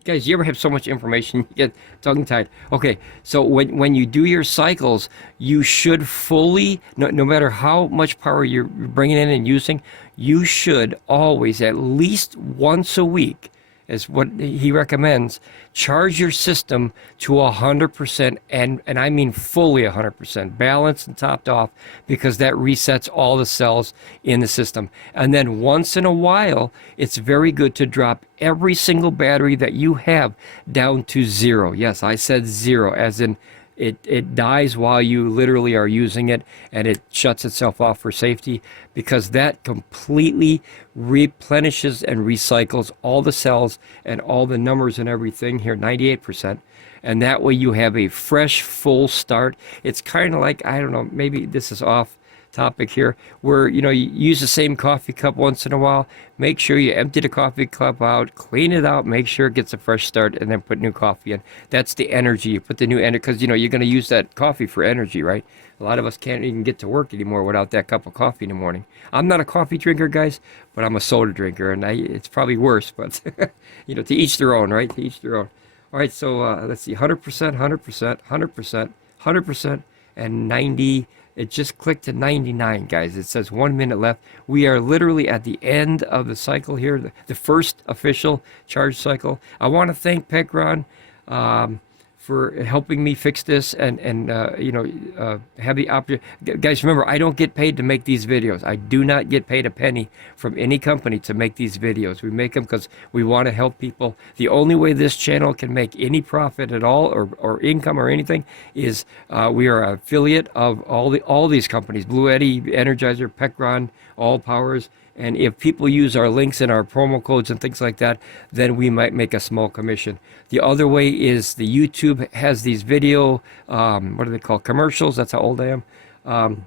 guys, you ever have so much information you get tongue-tied? Okay, so when you do your cycles, you should fully, no matter how much power you're bringing in and using, you should always, at least once a week, is what he recommends, charge your system to 100%, and I mean fully 100%, balanced and topped off, because that resets all the cells in the system. And then once in a while, it's very good to drop every single battery that you have down to 0. Yes, I said 0, as in it dies while you literally are using it, and it shuts itself off for safety, because that completely replenishes and recycles all the cells and all the numbers and everything here, 98%. And that way you have a fresh, full start. It's kind of like, I don't know, maybe this is off topic here, where you use the same coffee cup once in a while. Make sure you empty the coffee cup out, clean it out, make sure it gets a fresh start, and then put new coffee in. That's the energy. You put the new energy, because you're going to use that coffee for energy, right? A lot of us can't even get to work anymore without that cup of coffee in the morning. I'm not a coffee drinker, guys, but I'm a soda drinker, and it's probably worse, but to each their own, right? To each their own. All right, so let's see, 100%, 100%, 100%, 100%, and 90. It just clicked to 99, guys. It says 1 minute left. We are literally at the end of the cycle here, the first official charge cycle. I want to thank Pecron for helping me fix this and have the opportunity. Guys, remember, I don't get paid to make these videos. I do not get paid a penny from any company to make these videos. We make them because we want to help people. The only way this channel can make any profit at all, or income or anything, is we are an affiliate of all these companies: Bluetti, Energizer, Pecron, Allpowers. And if people use our links and our promo codes and things like that, then we might make a small commission. The other way is the YouTube has these video, what are they called? Commercials. That's how old I am.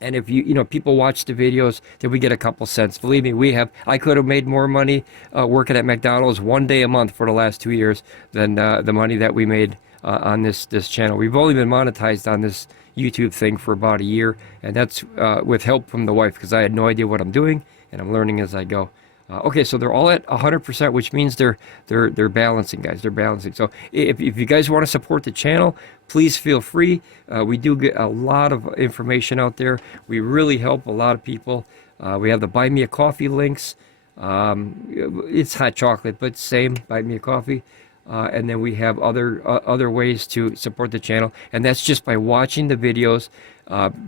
And if people watch the videos, then we get a couple cents. Believe me, I could have made more money working at McDonald's 1 day a month for the last 2 years than the money that we made on this channel. We've only been monetized on this YouTube thing for about a year, and that's with help from the wife, because I had no idea what I'm doing, and I'm learning as I go. Okay, so they're all at 100%, which means they're balancing, guys. They're balancing. So if you guys want to support the channel, please feel free. We do get a lot of information out there. We really help a lot of people. We have the Buy Me a Coffee links. It's hot chocolate, but same, buy me a coffee. And then we have other ways to support the channel, and that's just by watching the videos,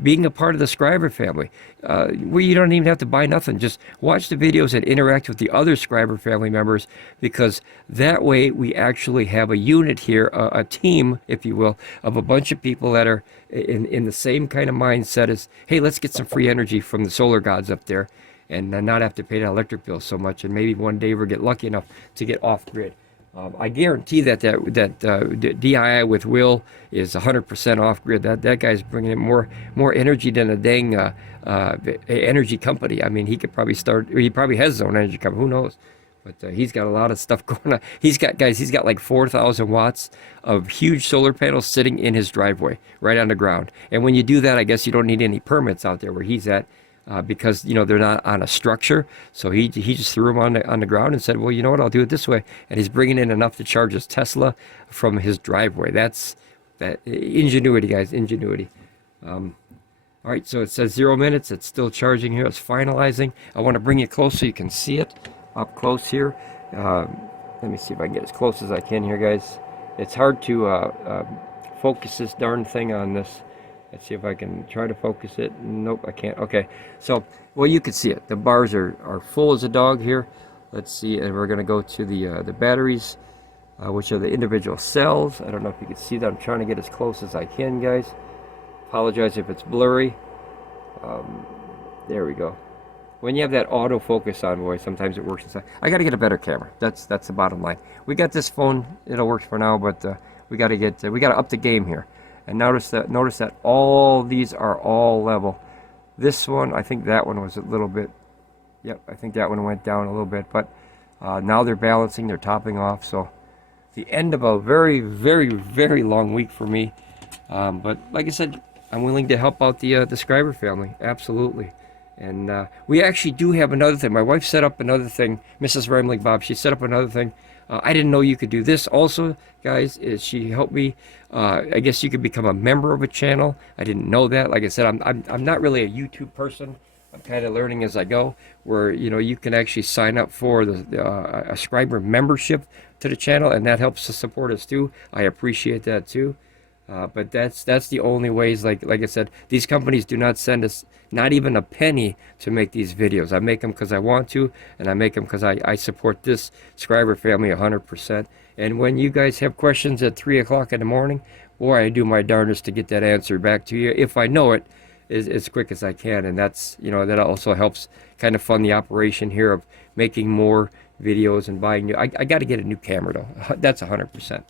being a part of the Scriber family, where you don't even have to buy nothing. Just watch the videos and interact with the other Scriber family members, because that way we actually have a unit here, a team, if you will, of a bunch of people that are in the same kind of mindset as, hey, let's get some free energy from the solar gods up there and not have to pay that electric bill so much, and maybe one day we'll get lucky enough to get off grid. I guarantee that DII with Will is 100% off grid. That guy's bringing in more energy than a dang energy company. I mean, he could probably start. He probably has his own energy company. Who knows? But he's got a lot of stuff going on. He's got like 4,000 watts of huge solar panels sitting in his driveway, right on the ground. And when you do that, I guess you don't need any permits out there where he's at. Because they're not on a structure, so he just threw them on the ground and said, well, you know what, I'll do it this way, and he's bringing in enough to charge his Tesla from his driveway. That's ingenuity, guys, ingenuity. All right, so it says 0 minutes. It's still charging here. It's finalizing. I want to bring you close so you can see it up close here. Let me see if I can get as close as I can here, guys. It's hard to focus this darn thing on this. Let's see if I can try to focus it. Nope, I can't. Okay, so, well, you can see it. The bars are full as a dog here. Let's see, and we're going to go to the batteries, which are the individual cells. I don't know if you can see that. I'm trying to get as close as I can, guys. Apologize if it's blurry. There we go. When you have that autofocus on, boy, sometimes it works inside. I got to get a better camera. That's the bottom line. We got this phone. It'll work for now, but we got to up the game here. And notice that all these are all level. This one, I think that one was a little bit, yep, I think that one went down a little bit, but now they're balancing, they're topping off. So the end of a very, very, very long week for me. But like I said, I'm willing to help out the Scriber family, absolutely. And we actually do have another thing. My wife set up another thing, Mrs. Ramblin Bob, she set up another thing. I didn't know you could do this also, guys. She helped me. I guess you could become a member of a channel. I didn't know that. Like I said, I'm not really a YouTube person. I'm kind of learning as I go, where you can actually sign up for a Scriber membership to the channel, and that helps to support us too. I appreciate that too. But that's the only ways. Like I said, these companies do not send us not even a penny to make these videos. I make them because I want to, and I make them because I support this Scriber family 100%. And when you guys have questions at 3 o'clock in the morning, boy, I do my darndest to get that answer back to you if I know it as quick as I can. And that's that also helps kind of fund the operation here of making more videos and buying new. I got to get a new camera though. That's 100%. All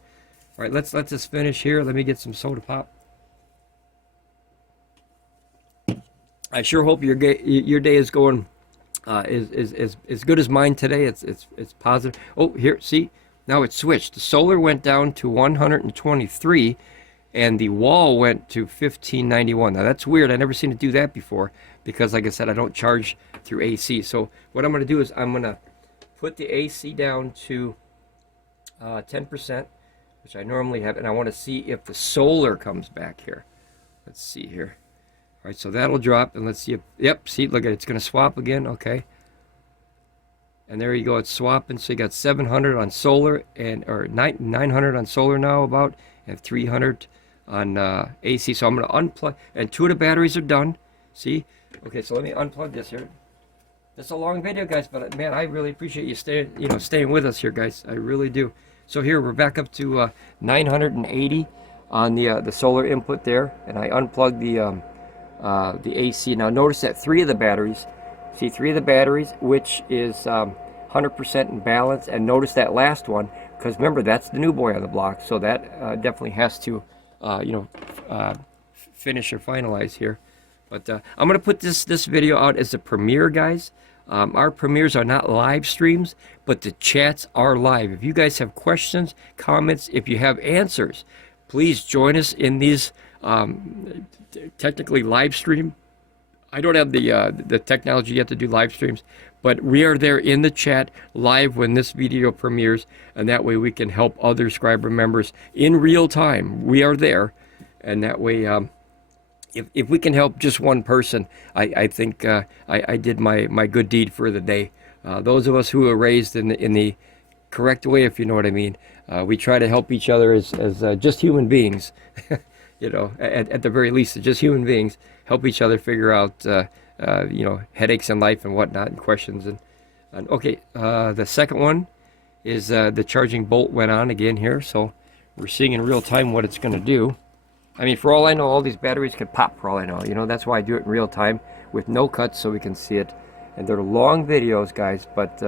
right, let's just finish here. Let me get some soda pop. I sure hope your day is going as good as mine today. It's positive. Oh, here, see, now it's switched. The solar went down to 123, and the wall went to 1591. Now that's weird. I never seen it do that before because, like I said, I don't charge through AC. So what I'm going to do is I'm going to put the AC down to 10%. Which I normally have, and I want to see if the solar comes back here. Let's see here. All right, so that'll drop, and let's see if, yep, see, look at it, it's going to swap again, okay. And there you go, it's swapping, so you got 700 on solar, or 900 on solar now about, and 300 on AC. So I'm going to unplug, and 2 of the batteries are done, see. Okay, so let me unplug this here. It's a long video, guys, but man, I really appreciate you staying with us here, guys. I really do. So here we're back up to 980 on the solar input there, and I unplugged the AC. Now notice that 3 of the batteries, see 3 of the batteries, which is 100% in balance, and notice that last one, because remember that's the new boy on the block, so that definitely has to finish or finalize here. But I'm going to put this video out as a premiere, guys. Our premieres are not live streams, but the chats are live. If you guys have questions, comments, if you have answers, please join us in these technically live stream. I don't have the technology yet to do live streams, but we are there in the chat live when this video premieres, and that way we can help other Scriber members in real time. We are there, and that way if we can help just one person, I think I did my good deed for the day. Those of us who are raised in the correct way, if you know what I mean, we try to help each other as just human beings. You know, at the very least, just human beings help each other figure out, you know, headaches in life and whatnot and questions. And okay, the second one is the charging bolt went on again here, so we're seeing in real time what it's going to do. I mean, for all I know, all these batteries could pop for all I know. You know, that's why I do it in real time with no cuts so we can see it. And they're long videos, guys, but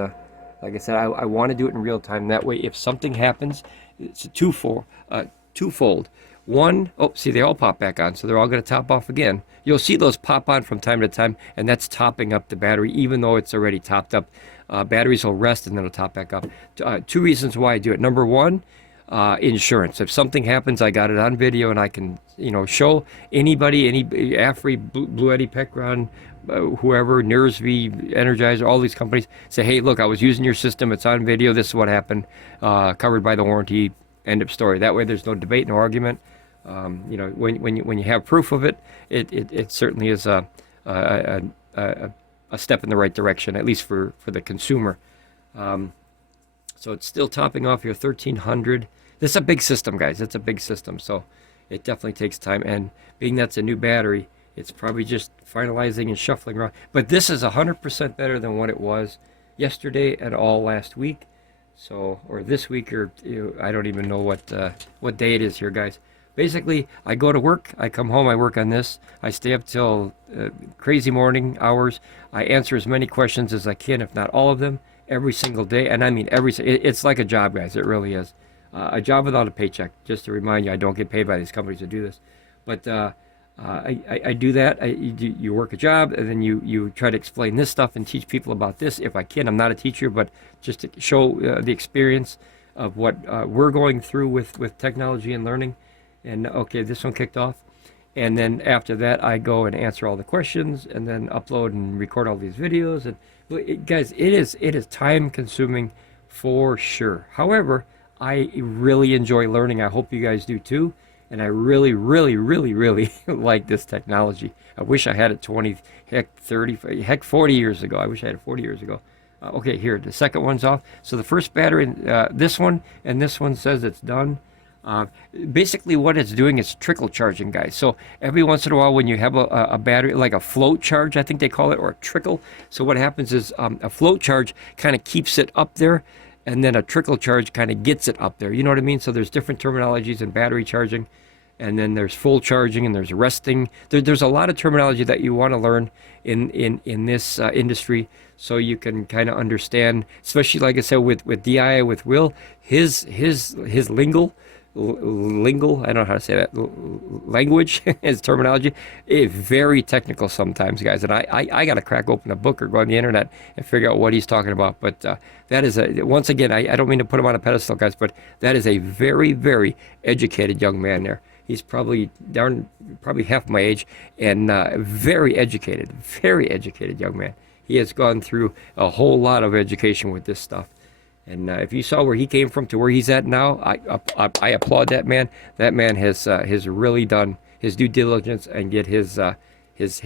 like I said, I want to do it in real time. That way, if something happens, it's a twofold. One, oh, see, they all pop back on, so they're all going to top off again. You'll see those pop on from time to time, and that's topping up the battery, even though it's already topped up. Batteries will rest and then it'll top back up. Two reasons why I do it. Number one, insurance. If something happens, I got it on video, and I can, you know, show anybody, any AFERY, Bluetti, Pecron, whoever, TIMEUSB, Energizer, all these companies, say, hey, look, I was using your system, it's on video, this is what happened, covered by the warranty, end of story. That way there's no debate, no argument. You know, when you have proof of it, it certainly is a step in the right direction, at least for the consumer. So it's still topping off your 1300. This is a big system, guys. It's a big system, so it definitely takes time. And being that's a new battery, it's probably just finalizing and shuffling around. But this is 100% better than what it was yesterday and all last week. So, or this week, or I don't even know what day it is here, guys. Basically, I go to work, I come home, I work on this, I stay up till crazy morning hours. I answer as many questions as I can, if not all of them, every single day. And I mean it's like a job, guys. It really is. A job without a paycheck. Just to remind you, I don't get paid by these companies to do this. But I do that. You work a job, and then you try to explain this stuff and teach people about this. If I can, I'm not a teacher, but just to show the experience of what we're going through with technology and learning. And okay, this one kicked off. And then after that, I go and answer all the questions, and then upload and record all these videos. And guys, it is time consuming for sure. However, I really enjoy learning. I hope you guys do too. And I really, really, really, really like this technology. I wish I had it 20, heck 30, heck 40 years ago. I wish I had it 40 years ago. Okay, here, the second one's off. So the first battery, this one and this one says it's done. Basically what it's doing is trickle charging, guys. So every once in a while when you have a battery, like a float charge, I think they call it, or a trickle. So what happens is a float charge kind of keeps it up there, and then a trickle charge kind of gets it up there. You know what I mean? So there's different terminologies in battery charging, and then there's full charging, and there's resting. There's a lot of terminology that you want to learn in this industry, so you can kind of understand, especially like I said with DI, with Will, his lingo, I don't know how to say that, language, his terminology, is very technical sometimes, guys. And I got to crack open a book or go on the internet and figure out what he's talking about. But that is, once again, I don't mean to put him on a pedestal, guys, but that is a very, very educated young man there. He's probably half my age, and very educated young man. He has gone through a whole lot of education with this stuff. And if you saw where he came from to where he's at now, I applaud that man. That man has really done his due diligence and get his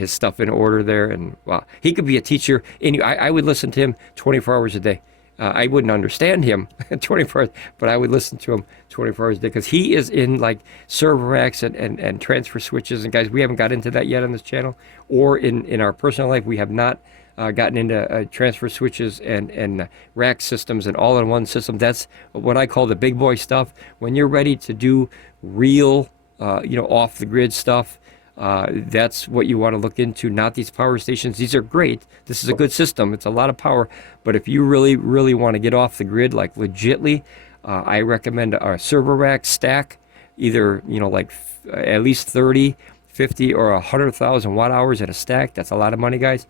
stuff in order there. And wow, he could be a teacher. I would listen to him 24 hours a day. I wouldn't understand him 24 hours, but I would listen to him 24 hours a day, because he is in like server racks and transfer switches. And guys, we haven't got into that yet on this channel, or in our personal life. We have not gotten into transfer switches and rack systems and all-in-one system. That's what I call the big boy stuff. When you're ready to do real, off-the-grid stuff, that's what you want to look into, not these power stations. These are great. This is a good system. It's a lot of power. But if you really, really want to get off the grid, like legitly, I recommend a server rack stack, either, like at least 30, 50, or 100,000 watt hours at a stack. That's a lot of money, guys.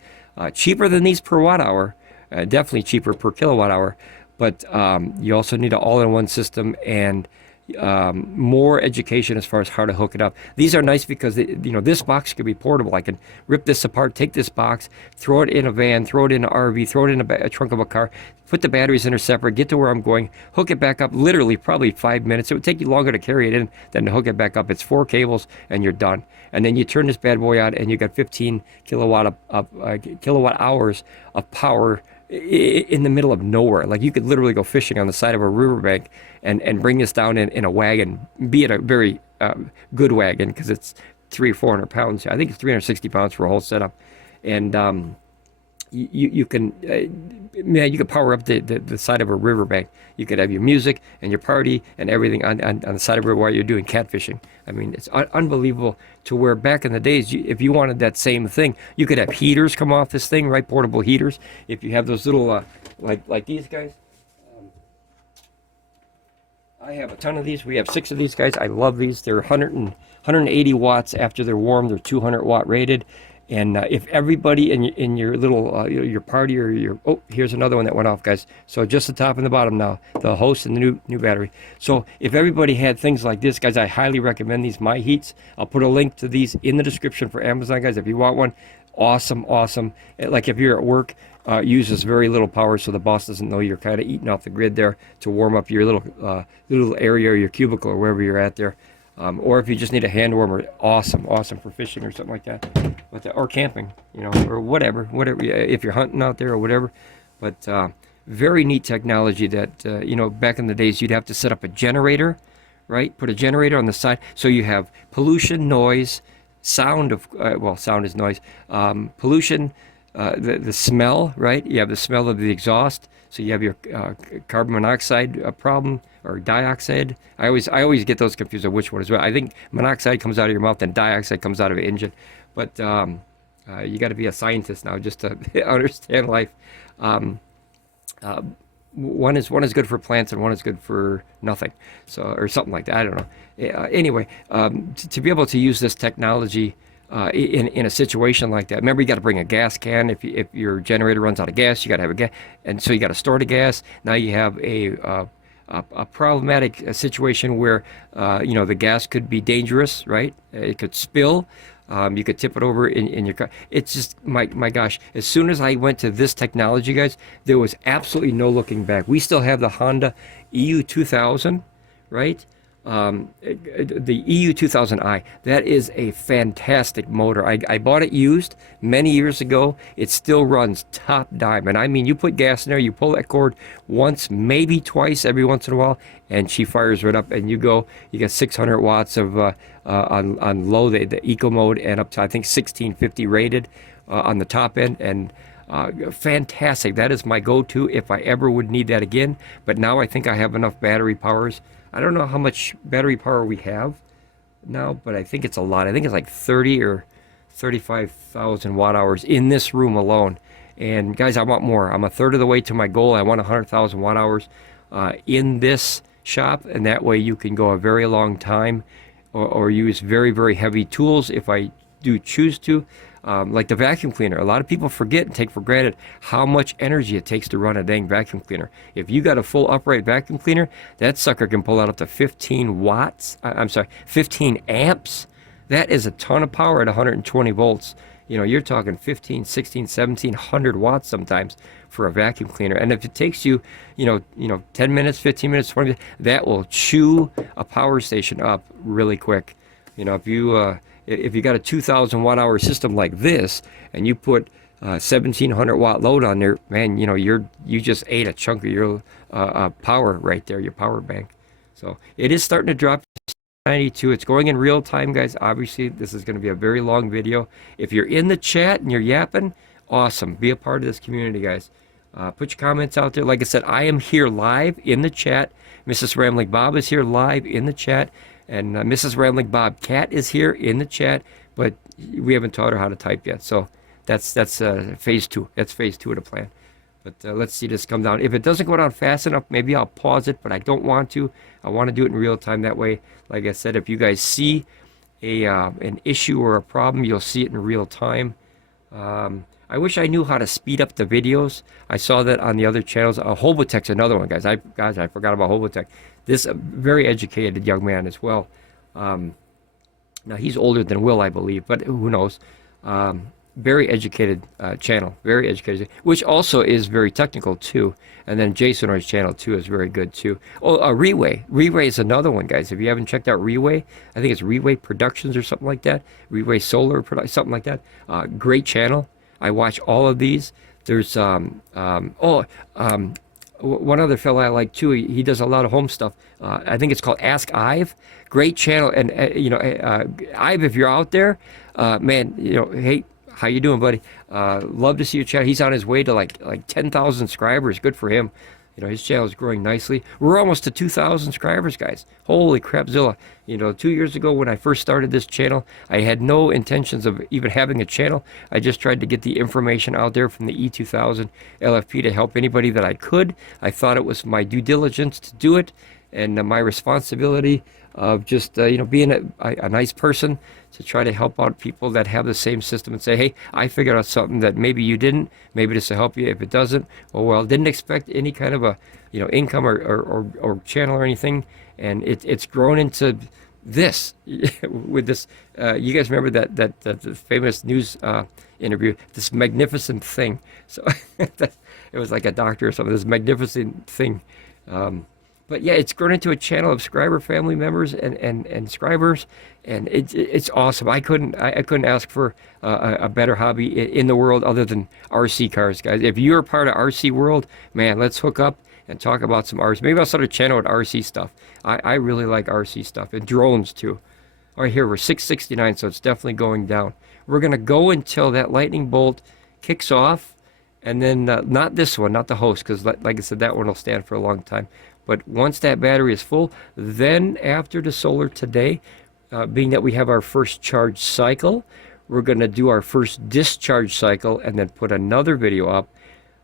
Cheaper than these per watt hour, definitely cheaper per kilowatt hour, but you also need an all-in-one system and more education as far as how to hook it up. These are nice because this box could be portable. I can rip this apart, take this box, throw it in a van, throw it in an RV, throw it in a trunk of a car, put the batteries in there separate, get to where I'm going, hook it back up, literally probably 5 minutes. It would take you longer to carry it in than to hook it back up. It's 4 cables and you're done. And then you turn this bad boy on and you got 15 kilowatt hours of power in the middle of nowhere. Like you could literally go fishing on the side of a riverbank and bring this down in a wagon, be it a very good wagon because it's 300 or 400 pounds. I think it's 360 pounds for a whole setup, and you can man, you could power up the side of a riverbank. You could have your music and your party and everything on the side of a river while you're doing catfishing. I mean, it's unbelievable to where back in the days, if you wanted that same thing, you could have heaters come off this thing, right? Portable heaters. If you have those little, like these guys. I have a ton of these. We have 6 of these guys. I love these. They're 180 watts after they're warm. They're 200 watt rated. And if everybody in your little your party or your here's another one that went off, guys. So just the top and the bottom now, the host and the new battery. So if everybody had things like this, guys, I highly recommend these My Heats. I'll put a link to these in the description for Amazon, guys. If you want one, awesome. Like if you're at work, uses very little power, so the boss doesn't know you're kind of eating off the grid there to warm up your little area or your cubicle or wherever you're at there. Or if you just need a hand warmer, awesome for fishing or something like that, or camping, or whatever, if you're hunting out there or whatever. But very neat technology that, back in the days you'd have to set up a generator, right? Put a generator on the side, so you have pollution, noise, sound sound is noise, pollution, the smell, right? You have the smell of the exhaust, so you have your carbon monoxide problem or dioxide. I always get those confused on which one is what. I think monoxide comes out of your mouth and dioxide comes out of an engine, but you got to be a scientist now just to understand life. One is good for plants and one is good for nothing, so or something like that. I don't know. Anyway, to be able to use this technology in a situation like that, remember you got to bring a gas can if your generator runs out of gas. You got to have a gas, and so you got to store the gas. Now you have a problematic situation where the gas could be dangerous, right? It could spill. You could tip it over in your car. It's just, my gosh, as soon as I went to this technology, guys, there was absolutely no looking back. We still have the Honda EU2000, right? The EU2000i. That is a fantastic motor. I bought it used many years ago. It still runs top dime. And I mean, you put gas in there, you pull that cord once, maybe twice every once in a while, and she fires right up, and you get 600 watts of on low, the eco mode, and up to, I think, 1650 rated on the top end. And fantastic. That is my go-to if I ever would need that again. But now I think I have enough battery powers. I don't know how much battery power we have now, but I think it's a lot. I think it's like 30 or 35,000 watt hours in this room alone. And guys, I want more. I'm a third of the way to my goal. I want 100,000 watt hours in this shop, and that way you can go a very long time or use very, very heavy tools if I do choose to. Like the vacuum cleaner. A lot of people forget and take for granted how much energy it takes to run a dang vacuum cleaner. If you got a full upright vacuum cleaner, that sucker can pull out up to 15 watts. 15 amps. That is a ton of power at 120 volts. You're talking 15, 16, 1700 watts sometimes for a vacuum cleaner. And if it takes you, 10 minutes, 15 minutes, 20 minutes, that will chew a power station up really quick. If you got a 2,000 watt hour system like this, and you put 1,700 watt load on there, man, you just ate a chunk of your power right there, your power bank. So it is starting to drop to 92. It's going in real time, guys. Obviously, this is going to be a very long video. If you're in the chat and you're yapping, awesome. Be a part of this community, guys. Put your comments out there. Like I said, I am here live in the chat. Mrs. Ramblin Bob is here live in the chat. And Mrs. Ramblin Bob Cat is here in the chat, but we haven't taught her how to type yet. So that's phase 2. That's phase 2 of the plan. But let's see this come down. If it doesn't go down fast enough, maybe I'll pause it, but I don't want to. I want to do it in real time. That way, like I said, if you guys see an issue or a problem, you'll see it in real time. I wish I knew how to speed up the videos. I saw that on the other channels. Hobotech's another one, guys. I forgot about Hobotech. This very educated young man as well. Now he's older than Will, I believe, but who knows? Very educated channel, very educated, which also is very technical too. And then Jason Orr's channel too is very good too. Oh, Reway. Reway is another one, guys. If you haven't checked out Reway, I think it's Reway Productions or something like that. Reway Solar, something like that. Great channel. I watch all of these. There's one other fella I like too. He does a lot of home stuff. I think it's called Ask Ive. Great channel. And Ive, if you're out there, man, hey, how you doing, buddy? Love to see your channel. He's on his way to like 10,000 subscribers. Good for him. His channel is growing nicely. We're almost to 2,000 subscribers, guys. Holy crapzilla. 2 years ago when I first started this channel, I had no intentions of even having a channel. I just tried to get the information out there from the E2000 LFP to help anybody that I could. I thought it was my due diligence to do it, and my responsibility of just being a nice person to try to help out people that have the same system and say, hey, I figured out something that maybe you didn't. Maybe this will help you. If it doesn't, well, didn't expect any kind of a income or channel or anything, and it's grown into this with this. You guys remember that the famous news interview, this magnificent thing. So it was like a doctor or something. This magnificent thing. But yeah, it's grown into a channel of subscriber family members and subscribers, and it's awesome. I couldn't ask for a better hobby in the world other than RC cars, guys. If you're part of RC world, man, let's hook up and talk about some RC. Maybe I'll start a channel with RC stuff. I really like RC stuff, and drones too. All right, here we're 669, so it's definitely going down. We're gonna go until that lightning bolt kicks off, and then not this one, not the host, because like I said, that one will stand for a long time. But once that battery is full, then after the solar today, being that we have our first charge cycle, we're going to do our first discharge cycle and then put another video up.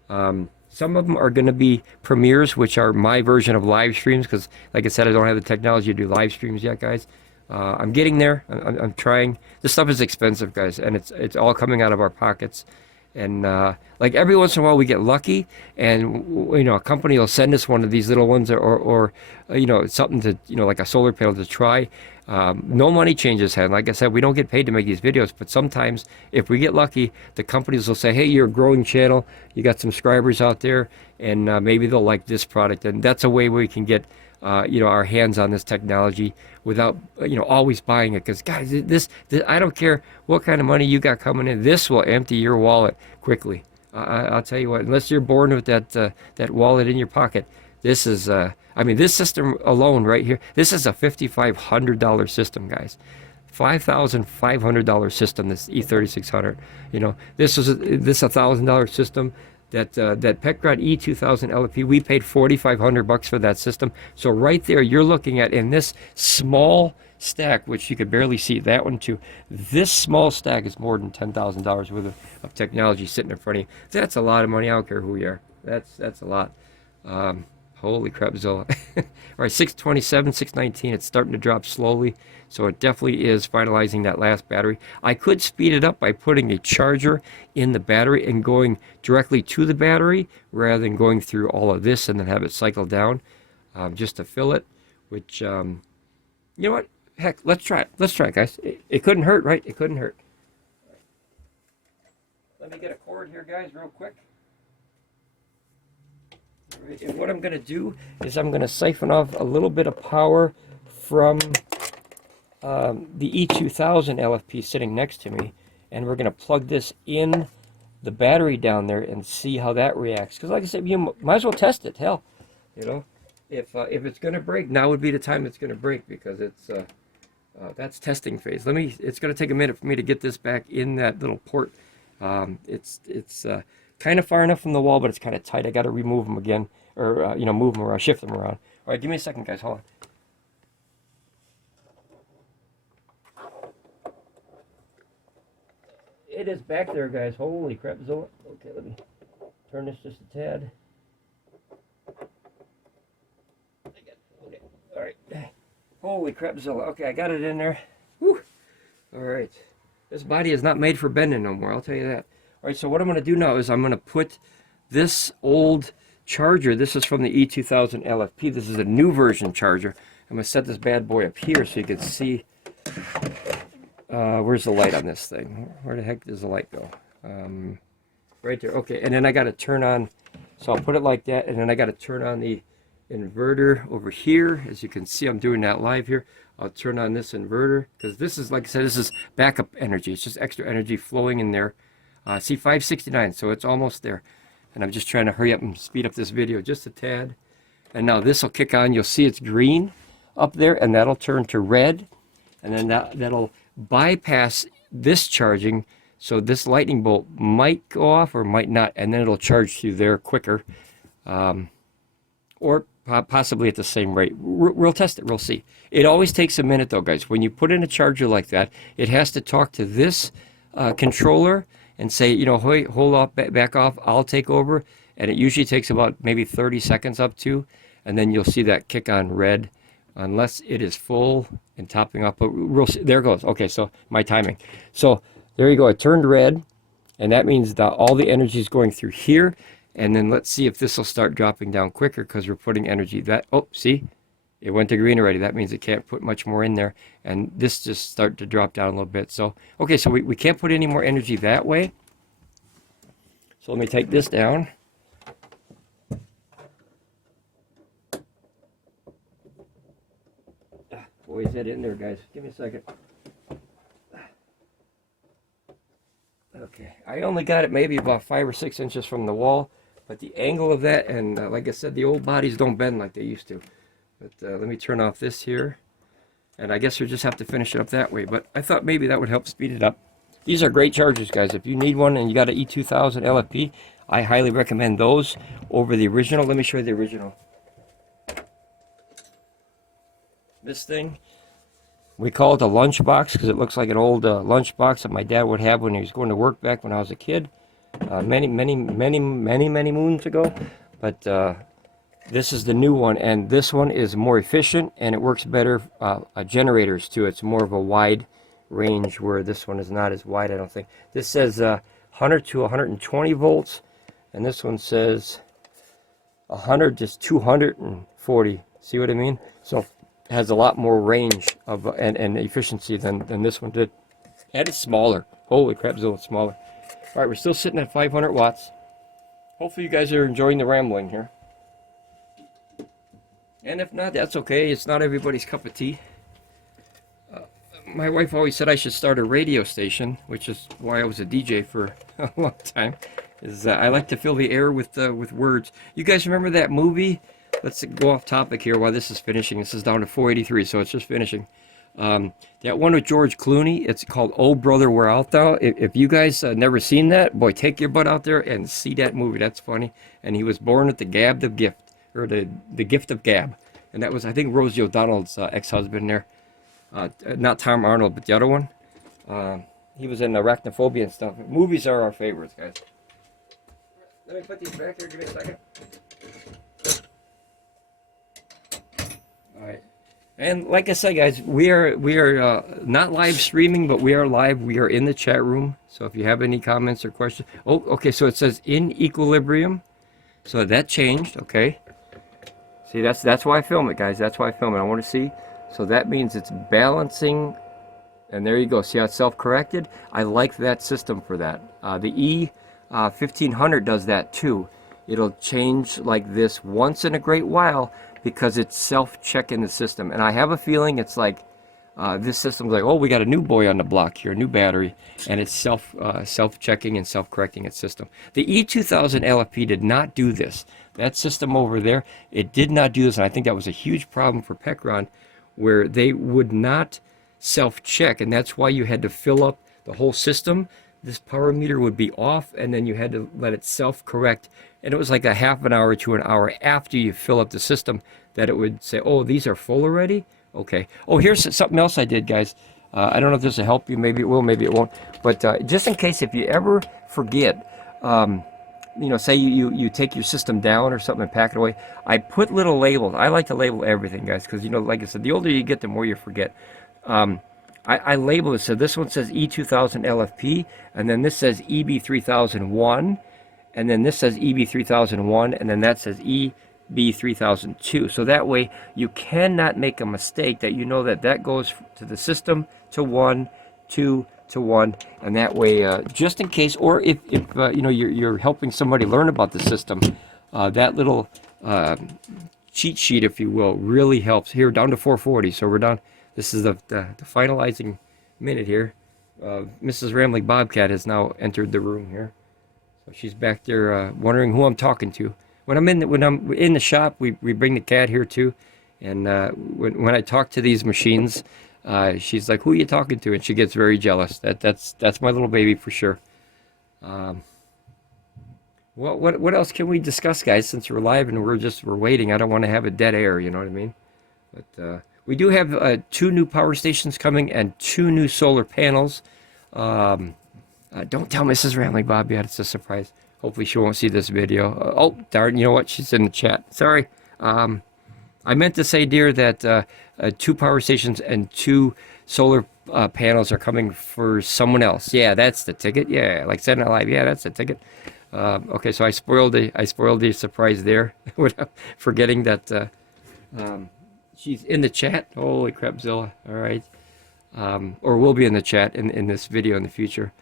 Some of them are going to be premieres, which are my version of live streams, because like I said, I don't have the technology to do live streams yet, guys. I'm getting there. I'm trying. This stuff is expensive, guys, and it's all coming out of our pockets. And like every once in a while we get lucky, and a company will send us one of these little ones, or something to like a solar panel to try. No money changes hands. Like I said, we don't get paid to make these videos, but sometimes if we get lucky, the companies will say, hey, you're a growing channel, you got some subscribers out there, and maybe they'll like this product. And that's a way we can get our hands on this technology without always buying it, because guys, this I don't care what kind of money you got coming in, this will empty your wallet quickly. I'll tell you what, unless you're born with that wallet in your pocket, this is this system alone right here, this is a $5,500 system, guys. $5,500 system, this E3600. This is a $1,000 system. That Pecron E2000 LFP, we paid $4,500 for that system. So right there, you're looking at, in this small stack, which you could barely see that one too, this small stack is more than $10,000 worth of technology sitting in front of you. That's a lot of money. I don't care who you are. That's a lot. Holy crapzilla. All right, 627, 619, it's starting to drop slowly. So it definitely is finalizing that last battery. I could speed it up by putting a charger in the battery and going directly to the battery rather than going through all of this and then have it cycle down just to fill it, which, you know what? Heck, let's try it. Let's try it, guys. It couldn't hurt, right? It couldn't hurt. Let me get a cord here, guys, real quick. All right, and what I'm going to do is I'm going to siphon off a little bit of power from the E2000 LFP sitting next to me, and we're going to plug this in the battery down there and see how that reacts. Because like I said, you might as well test it. Hell, if it's going to break, now would be the time it's going to break, because it's that's testing phase. It's going to take a minute for me to get this back in that little port. It's kind of far enough from the wall, but it's kind of tight. I got to remove them again, or move them around, shift them around. All right, give me a second, guys. Hold on. It is back there, guys. Holy crapzilla. Okay, let me turn this just a tad. Okay, all right. Holy crapzilla. Okay, I got it in there. Whew. All right. This body is not made for bending no more, I'll tell you that. All right, so what I'm going to do now is I'm going to put this old charger. This is from the E2000 LFP. This is a new version charger. I'm going to set this bad boy up here so you can see. Where's the light on this thing? Where the heck does the light go? Right there. Okay, and then I got to turn on, so I'll put it like that, and then I got to turn on the inverter over here. As you can see, I'm doing that live here. I'll turn on this inverter, because this is, like I said, this is backup energy. It's just extra energy flowing in there. See, 569, so it's almost there. And I'm just trying to hurry up and speed up this video just a tad. And now this will kick on. You'll see it's green up there, and that'll turn to red. And then that'll bypass this charging. So this lightning bolt might go off or might not, and then it'll charge through there quicker. Or possibly at the same rate. We'll test it. We'll see. It always takes a minute, though, guys. When you put in a charger like that, it has to talk to this controller and say, you know, hey, hold off, back off, I'll take over. And it usually takes about maybe 30 seconds up to, and then you'll see that kick on red, unless it is full and topping up. But we'll see. There it goes. Okay, so my timing. So there you go. It turned red, and that means that all the energy is going through here. And then let's see if this will start dropping down quicker because we're putting energy. Oh, see? It went to green already. That means it can't put much more in there. And this just start to drop down a little bit. So, okay, so we can't put any more energy that way. So let me take this down. Boy, is that in there, guys. Give me a second. Okay, I only got it maybe about 5 or 6 inches from the wall. But the angle of that, and like I said, the old bodies don't bend like they used to. But let me turn off this here. And I guess we'll just have to finish it up that way. But I thought maybe that would help speed it up. These are great chargers, guys. If you need one and you got an E2000 LFP, I highly recommend those over the original. Let me show you the original. This thing, we call it a lunchbox because it looks like an old lunchbox that my dad would have when he was going to work back when I was a kid. Many moons ago. But this is the new one, and this one is more efficient and it works better. Generators too. It's more of a wide range where this one is not as wide, I don't think. This says 100 to 120 volts, and this one says 100 to 240. See what I mean? So it has a lot more range of and efficiency than this one did. And it's smaller. Holy crap, it's smaller. All right, we're still sitting at 500 watts. Hopefully you guys are enjoying the rambling here. And if not, that's okay. It's not everybody's cup of tea. My wife always said I should start a radio station, which is why I was a DJ for a long time. I like to fill the air with words. You guys remember that movie? Let's go off topic here while this is finishing. This is down to 483, so it's just finishing. That one with George Clooney, it's called Oh Brother Where Art Thou? If you guys never seen that, boy, take your butt out there and see that movie. That's funny. And he was born with the gab of gift, or the gift of gab. And that was, I think, Rosie O'Donnell's ex-husband there. Not Tom Arnold, but the other one. He was in Arachnophobia and stuff. Movies are our favorites, guys. Let me put these back here. Give me a second. All right. And like I said, guys, we are not live streaming, but we are live. We are in the chat room. So if you have any comments or questions. Oh, okay. So it says in equilibrium. So that changed. Okay. See, that's why I film it, guys. That's why I film it. I want to see. So that means it's balancing. And there you go. See how it's self-corrected? I like that system for that. The E1500 does that too. It'll change like this once in a great while, because it's self-checking the system. And I have a feeling it's like this system's like, oh, we got a new boy on the block here, a new battery, and it's self-checking and self-correcting its system. The E2000 LFP did not do this. That system over there, it did not do this, and I think that was a huge problem for Pecron, where they would not self-check, and that's why you had to fill up the whole system. This power meter would be off, and then you had to let it self-correct. And it was like a half an hour to an hour after you fill up the system that it would say, oh, these are full already? Okay. Oh, here's something else I did, guys. I don't know if this will help you. Maybe it will, maybe it won't. But just in case, if you ever forget, you know, say you take your system down or something and pack it away, I put little labels. I like to label everything, guys, because, you know, like I said, the older you get, the more you forget. I label it. So this one says E2000 LFP, and then this says EB3001, and then this says EB3001, and then that says EB3002. So that way you cannot make a mistake, that you know that goes to the system to 1, 2 to 1, and that way, just in case, or if you know, you're helping somebody learn about the system, that little cheat sheet, if you will, really helps. Here, down to 440, so we're down. This is the finalizing minute here. Mrs. Ramblin Bobcat has now entered the room here. So she's back there wondering who I'm talking to. When I'm in the shop, we bring the cat here too, and when I talk to these machines, she's like, "Who are you talking to?" And she gets very jealous. That's my little baby for sure. Well, what else can we discuss, guys? Since we're live and we're waiting, I don't want to have a dead air. You know what I mean? But we do have 2 new power stations coming and 2 new solar panels. Don't tell Mrs. Ramblin Bob yet. It's a surprise. Hopefully she won't see this video. Oh, darn. You know what? She's in the chat. Sorry. I meant to say, dear, that 2 power stations and 2 solar panels are coming for someone else. Yeah, that's the ticket. Yeah, like Saturday Night Live. Yeah, that's the ticket. Okay, so I spoiled the surprise there without forgetting that she's in the chat. Holy crapzilla. All right. Or will be in the chat in this video in the future.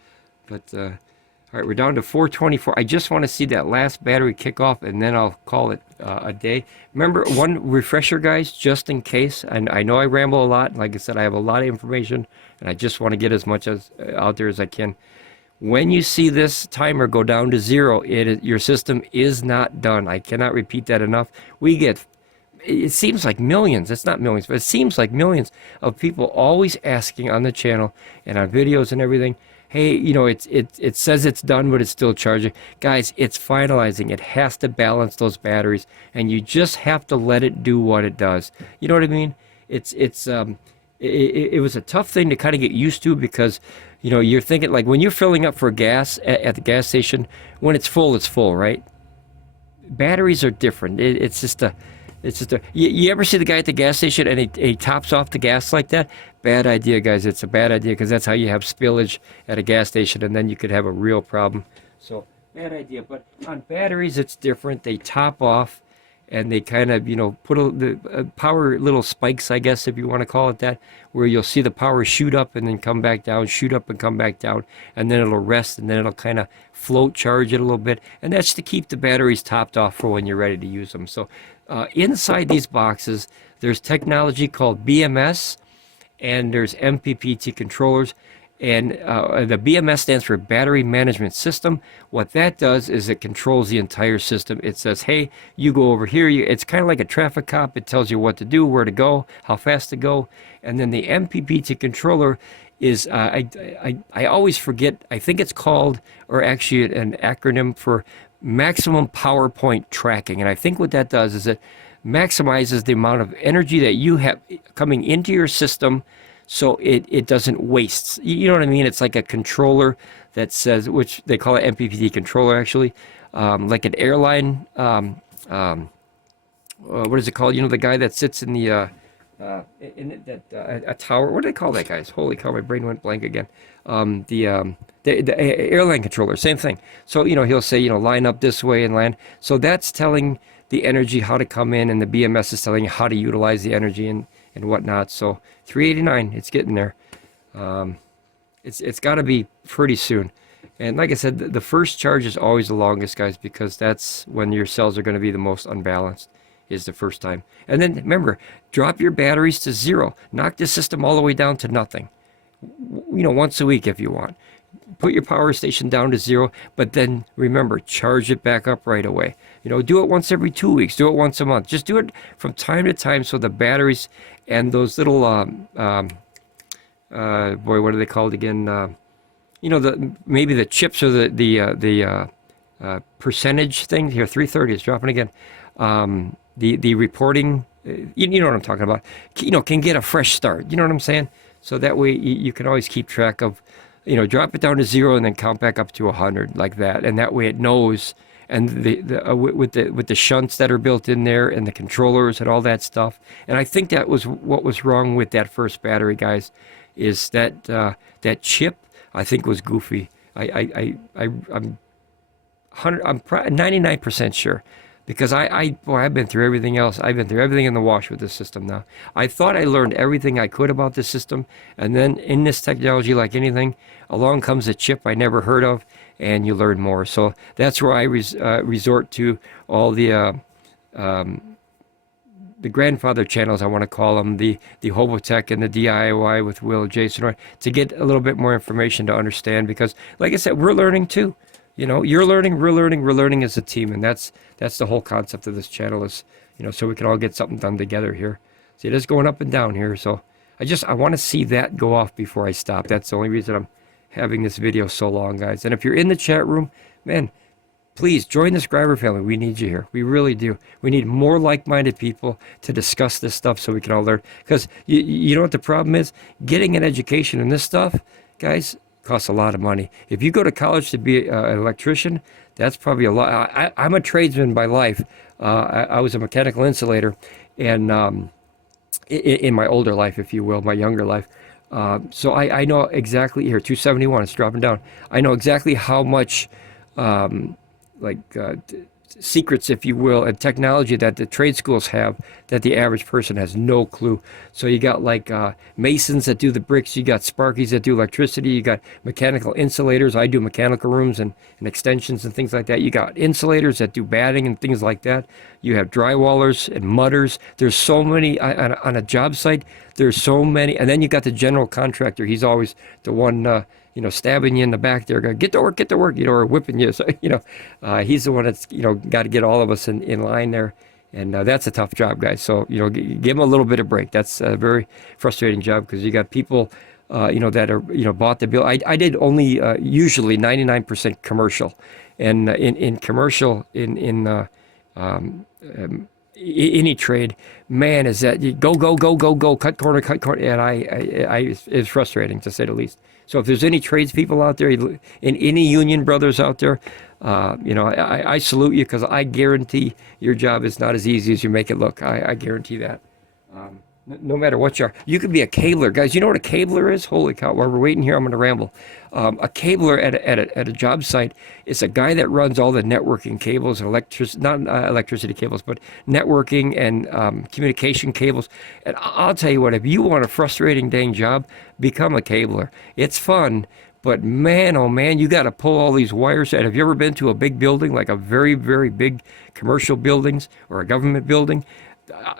But, all right, we're down to 424. I just want to see that last battery kick off, and then I'll call it a day. Remember, one refresher, guys, just in case. And I know I ramble a lot. Like I said, I have a lot of information, and I just want to get as much out there as I can. When you see this timer go down to 0, your system is not done. I cannot repeat that enough. We get, it seems like millions, it's not millions, but it seems like millions of people always asking on the channel and on videos and everything, hey, you know, it says it's done, but it's still charging. Guys, it's finalizing. It has to balance those batteries, and you just have to let it do what it does. You know what I mean? It was a tough thing to kind of get used to because, you know, you're thinking, like, when you're filling up for gas at the gas station, when it's full, right? Batteries are different. It's just a, you ever see the guy at the gas station and he tops off the gas like that? Bad idea, guys. It's a bad idea because that's how you have spillage at a gas station, and then you could have a real problem. So, bad idea. But on batteries, it's different. They top off, and they kind of, you know, put the power little spikes, I guess, if you want to call it that, where you'll see the power shoot up and then come back down, shoot up and come back down, and then it'll rest, and then it'll kind of float charge it a little bit, and that's to keep the batteries topped off for when you're ready to use them. So inside these boxes, there's technology called BMS, and there's MPPT controllers. And the BMS stands for Battery Management System. What that does is it controls the entire system. It says, hey, you go over here. It's kind of like a traffic cop. It tells you what to do, where to go, how fast to go. And then the MPPT controller is, I always forget, I think it's called, or actually an acronym for Maximum Power Point Tracking. And I think what that does is it maximizes the amount of energy that you have coming into your system, so it doesn't waste. You know what I mean? It's like a controller that says, which they call it MPPT controller actually, like an airline, what is it called? You know, the guy that sits in the, a tower. What do they call that, guys? Holy cow, my brain went blank again. The airline controller, same thing. So, you know, he'll say, you know, line up this way and land. So that's telling the energy how to come in, and the BMS is telling you how to utilize the energy and whatnot. So 389, it's getting there. It's got to be pretty soon. And like I said, the first charge is always the longest, guys, because that's when your cells are going to be the most unbalanced, is the first time. And then remember, drop your batteries to 0. Knock the system all the way down to nothing. You know, once a week if you want. Put your power station down to 0, but then remember, charge it back up right away. You know, do it once every 2 weeks. Do it once a month. Just do it from time to time so the batteries and those little, boy, what are they called again? You know, maybe the chips or the percentage thing. Here, 330 is dropping again. The reporting, you know what I'm talking about. You know, can get a fresh start. You know what I'm saying? So that way you can always keep track of, you know, drop it down to 0 and then count back up to 100 like that. And that way it knows. And with the shunts that are built in there and the controllers and all that stuff. And I think that was what was wrong with that first battery, guys, is that that chip, I think, was goofy. I'm 99% sure, because I've been through everything else. I've been through everything in the wash with this system now. I thought I learned everything I could about this system, and then in this technology, like anything, along comes a chip I never heard of, and you learn more. So that's where I resort to all the the grandfather channels, I want to call them, the Hobotech and the DIY with Will, Jason, to get a little bit more information to understand, because like I said, we're learning too. You know, you're learning, we're learning as a team, and that's the whole concept of this channel, is, you know, so we can all get something done together here. See, it is going up and down here, so I want to see that go off before I stop. That's the only reason I'm having this video so long, guys. And if you're in the chat room, man, please join the subscriber family. We need you here. We really do. We need more like-minded people to discuss this stuff so we can all learn. Because you know what the problem is? Getting an education in this stuff, guys, costs a lot of money. If you go to college to be an electrician, that's probably a lot. I'm a tradesman by life. I was a mechanical insulator, and in my older life, if you will, my younger life. So I know exactly, here, 271, it's dropping down. I know exactly how much secrets, if you will, and technology that the trade schools have that the average person has no clue. So you got like masons that do the bricks, you got sparkies that do electricity, you got mechanical insulators. I do mechanical rooms and extensions and things like that. You got insulators that do batting and things like that. You have drywallers and mudders. There's so many on a job site. There's so many. And then you got the general contractor. He's always the one you know, stabbing you in the back there, going, get to work, you know, or whipping you. So, you know, he's the one that's, you know, got to get all of us in line there. And that's a tough job, guys. So, you know, give him a little bit of break. That's a very frustrating job, because you got people, you know, that are, you know, bought the bill. I did only usually 99% commercial. And in commercial, in any trade, man, is that you go, cut corner. And it's frustrating, to say the least. So if there's any tradespeople out there, and any union brothers out there, you know, I salute you, because I guarantee your job is not as easy as you make it look. I guarantee that. No matter what you are. You could be a cabler. Guys, you know what a cabler is? Holy cow, while we're waiting here, I'm going to ramble. A cabler at a job site is a guy that runs all the networking cables, and not electricity cables, but networking and communication cables. And I'll tell you what, if you want a frustrating dang job, become a cabler. It's fun, but man, oh man, you got to pull all these wires. And have you ever been to a big building, like a very, very big commercial buildings or a government building?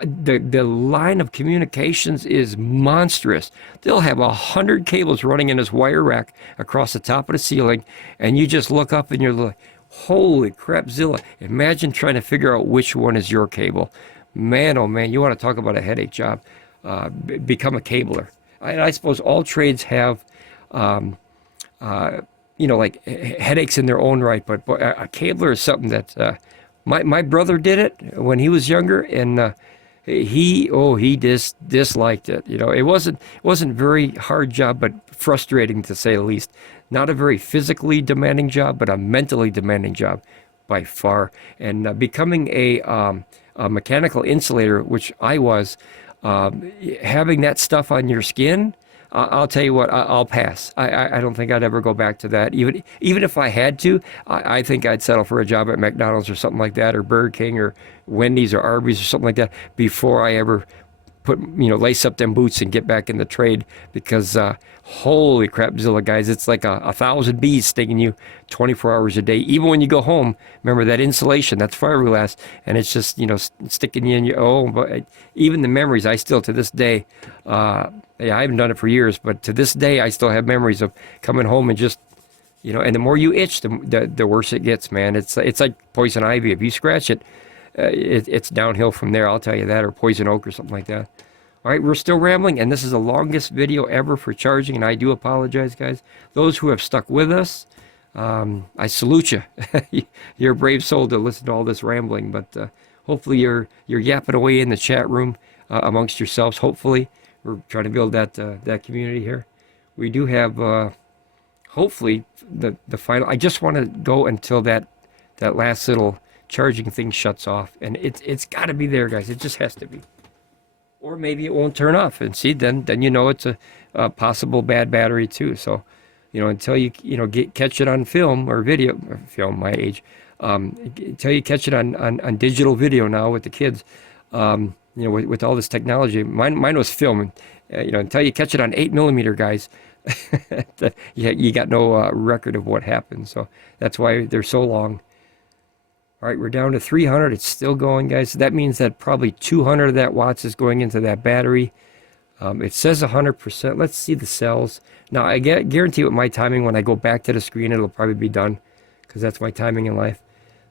The line of communications is monstrous. They'll have 100 cables running in this wire rack across the top of the ceiling, and you just look up and you're like, holy crapzilla. Imagine trying to figure out which one is your cable. Man, oh man, you want to talk about a headache job. Become a cabler. I suppose all trades have, you know, like headaches in their own right, but a cabler is something that... My brother did it when he was younger, and he disliked it. You know, it wasn't very hard job, but frustrating, to say the least. Not a very physically demanding job, but a mentally demanding job by far. And becoming a mechanical insulator, which I was, having that stuff on your skin, I'll tell you what, I'll pass. I don't think I'd ever go back to that. Even if I had to, I think I'd settle for a job at McDonald's or something like that, or Burger King or Wendy's or Arby's or something like that, before I ever put, you know, lace up them boots and get back in the trade. Because holy crapzilla, guys, it's like 1,000 bees stinging you 24 hours a day. Even when you go home, remember that insulation, that's fiberglass, and it's just, you know, sticking you in your, but even the memories, I still, to this day, I haven't done it for years, but to this day, I still have memories of coming home and just, you know, and the more you itch, the worse it gets, man. It's like poison ivy. If you scratch it, it's downhill from there, I'll tell you that, or poison oak or something like that. All right, we're still rambling, and this is the longest video ever for charging, and I do apologize, guys. Those who have stuck with us, I salute you. You're a brave soul to listen to all this rambling, but hopefully you're yapping away in the chat room amongst yourselves. Hopefully, we're trying to build that community here. We do have, hopefully, the final. I just want to go until that last little charging thing shuts off, and it's got to be there, guys. It just has to be. Or maybe it won't turn off, and see, then you know it's a possible bad battery too. So, you know, until you catch it on film or video, film, my age, until you catch it on digital video now with the kids, you know, with all this technology. Mine was film, you know, until you catch it on 8mm, guys, you got no record of what happened. So that's why they're so long. All right, we're down to 300. It's still going, guys. So that means that probably 200 of that watts is going into that battery. It says 100%. Let's see the cells. Now, I guarantee with my timing, when I go back to the screen, it'll probably be done, because that's my timing in life.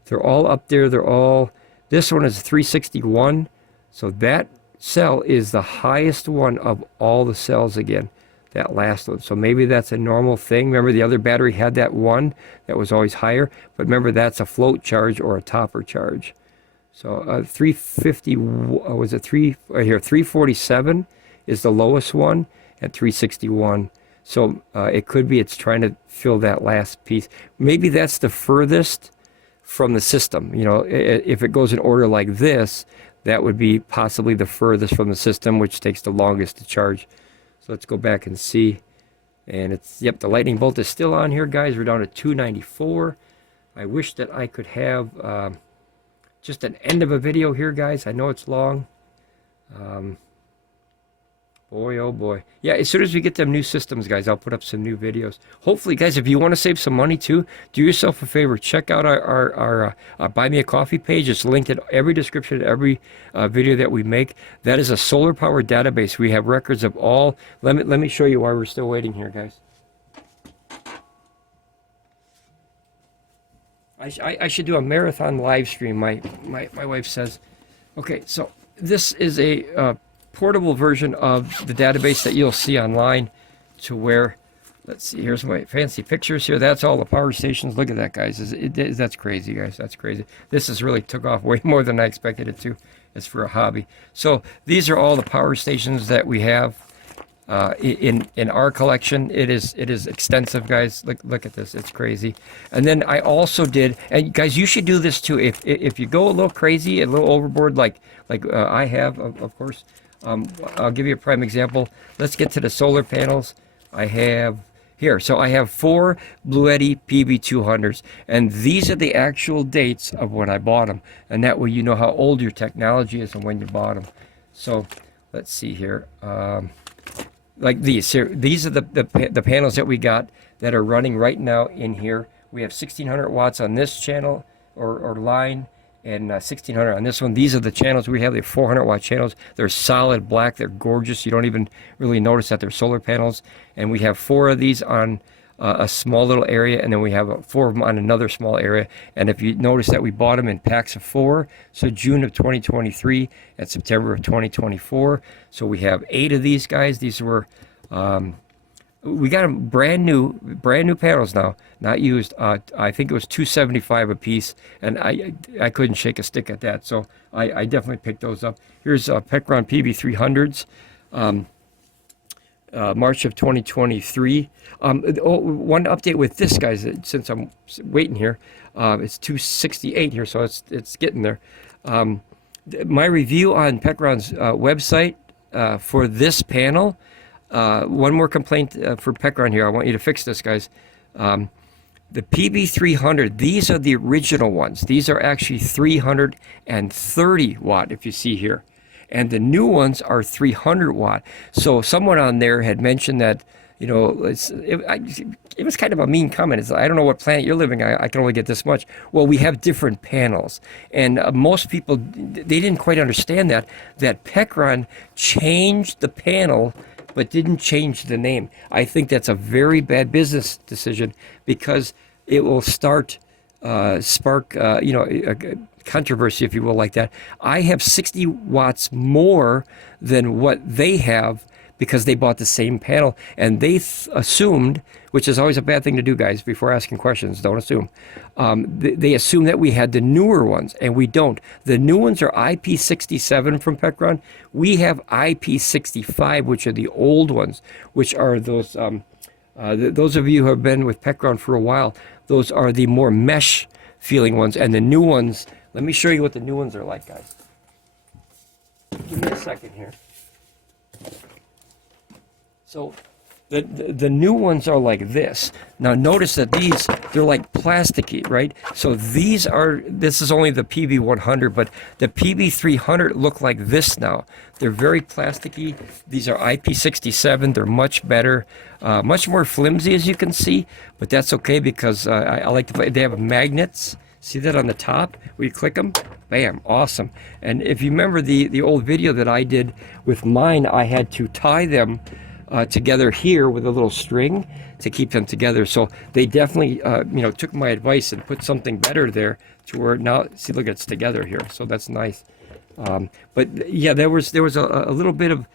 They're all up there. They're all... This one is 361. So that cell is the highest one of all the cells again, that last one. So maybe that's a normal thing. Remember, the other battery had that one that was always higher. But remember, that's a float charge or a topper charge. So 350, was it 3, right here, 347 is the lowest one at 361. So it could be it's trying to fill that last piece. Maybe that's the furthest from the system. You know, if it goes in order like this, that would be possibly the furthest from the system, which takes the longest to charge. So let's go back and see. And it's, yep, the lightning bolt is still on here, guys. We're down to 294. I wish that I could have just an end of a video here, guys. I know it's long. Boy, oh boy. Yeah, as soon as we get them new systems, guys, I'll put up some new videos. Hopefully, guys, if you want to save some money too, do yourself a favor. Check out our Buy Me a Coffee page. It's linked in every description of every video that we make. That is a solar power database. We have records of all. Let me show you why we're still waiting here, guys. I should do a marathon live stream, my wife says. Okay, so this is a portable version of the database that you'll see online, to where, let's see, here's my fancy pictures here. That's all the power stations. Look at that, guys. That's crazy, guys. That's crazy. This has really took off way more than I expected it to. It's for a hobby. So these are all the power stations that we have in our collection. It is extensive, guys. Look at this. It's crazy. And then I also did, and guys, you should do this too. If you go a little crazy, a little overboard, like I have, of course. I'll give you a prime example. Let's get to the solar panels. I have here. So I have 4 Bluetti PB200s, and these are the actual dates of when I bought them. And that way you know how old your technology is and when you bought them. So let's see here. Like these here. These are the panels that we got that are running right now in here. We have 1600 watts on this channel or line, and 1600 on this one. These are the channels we have. They're 400 watt channels. They're solid black. They're gorgeous. You don't even really notice that they're solar panels. And we have 4 of these on a small little area, and then we have 4 of them on another small area. And if you notice that we bought them in packs of 4, so June of 2023 and September of 2024. So we have 8 of these, guys. These were we got them brand new panels now, not used. I think it was $275 a piece, and I couldn't shake a stick at that. So I definitely picked those up. Here's Pecron PB300s, March of 2023. One update with this, guys, since I'm waiting here, it's 268 here, so it's getting there. My review on Pecron's website for this panel. One more complaint for Pecron here. I want you to fix this, guys. The PB300, these are the original ones. These are actually 330 watt, if you see here. And the new ones are 300 watt. So someone on there had mentioned that, you know, it was kind of a mean comment. It's, I don't know what planet you're living on. I can only get this much. Well, we have different panels. And most people, they didn't quite understand that Pecron changed the panel but didn't change the name. I think that's a very bad business decision, because it will spark controversy, if you will, like that. I have 60 watts more than what they have, because they bought the same panel, and they assumed, which is always a bad thing to do, guys, before asking questions, don't assume. They assume that we had the newer ones, and we don't. The new ones are IP67 from Pecron. We have IP65, which are the old ones, which are those, those of you who have been with Pecron for a while, those are the more mesh feeling ones, and the new ones, let me show you what the new ones are like, guys. Give me a second here. So the new ones are like this. Now notice that these, they're like plasticky, right? So this is only the PB100, but the PB300 look like this now. They're very plasticky. These are IP67. They're much better, much more flimsy, as you can see, but that's okay, because I like to play. They have magnets. See that on the top? We click them, bam, awesome. And if you remember the old video that I did with mine, I had to tie them together here with a little string to keep them together. So they definitely, you know, took my advice and put something better there to where now, see, look, it's together here. So that's nice. But yeah, there was a little bit of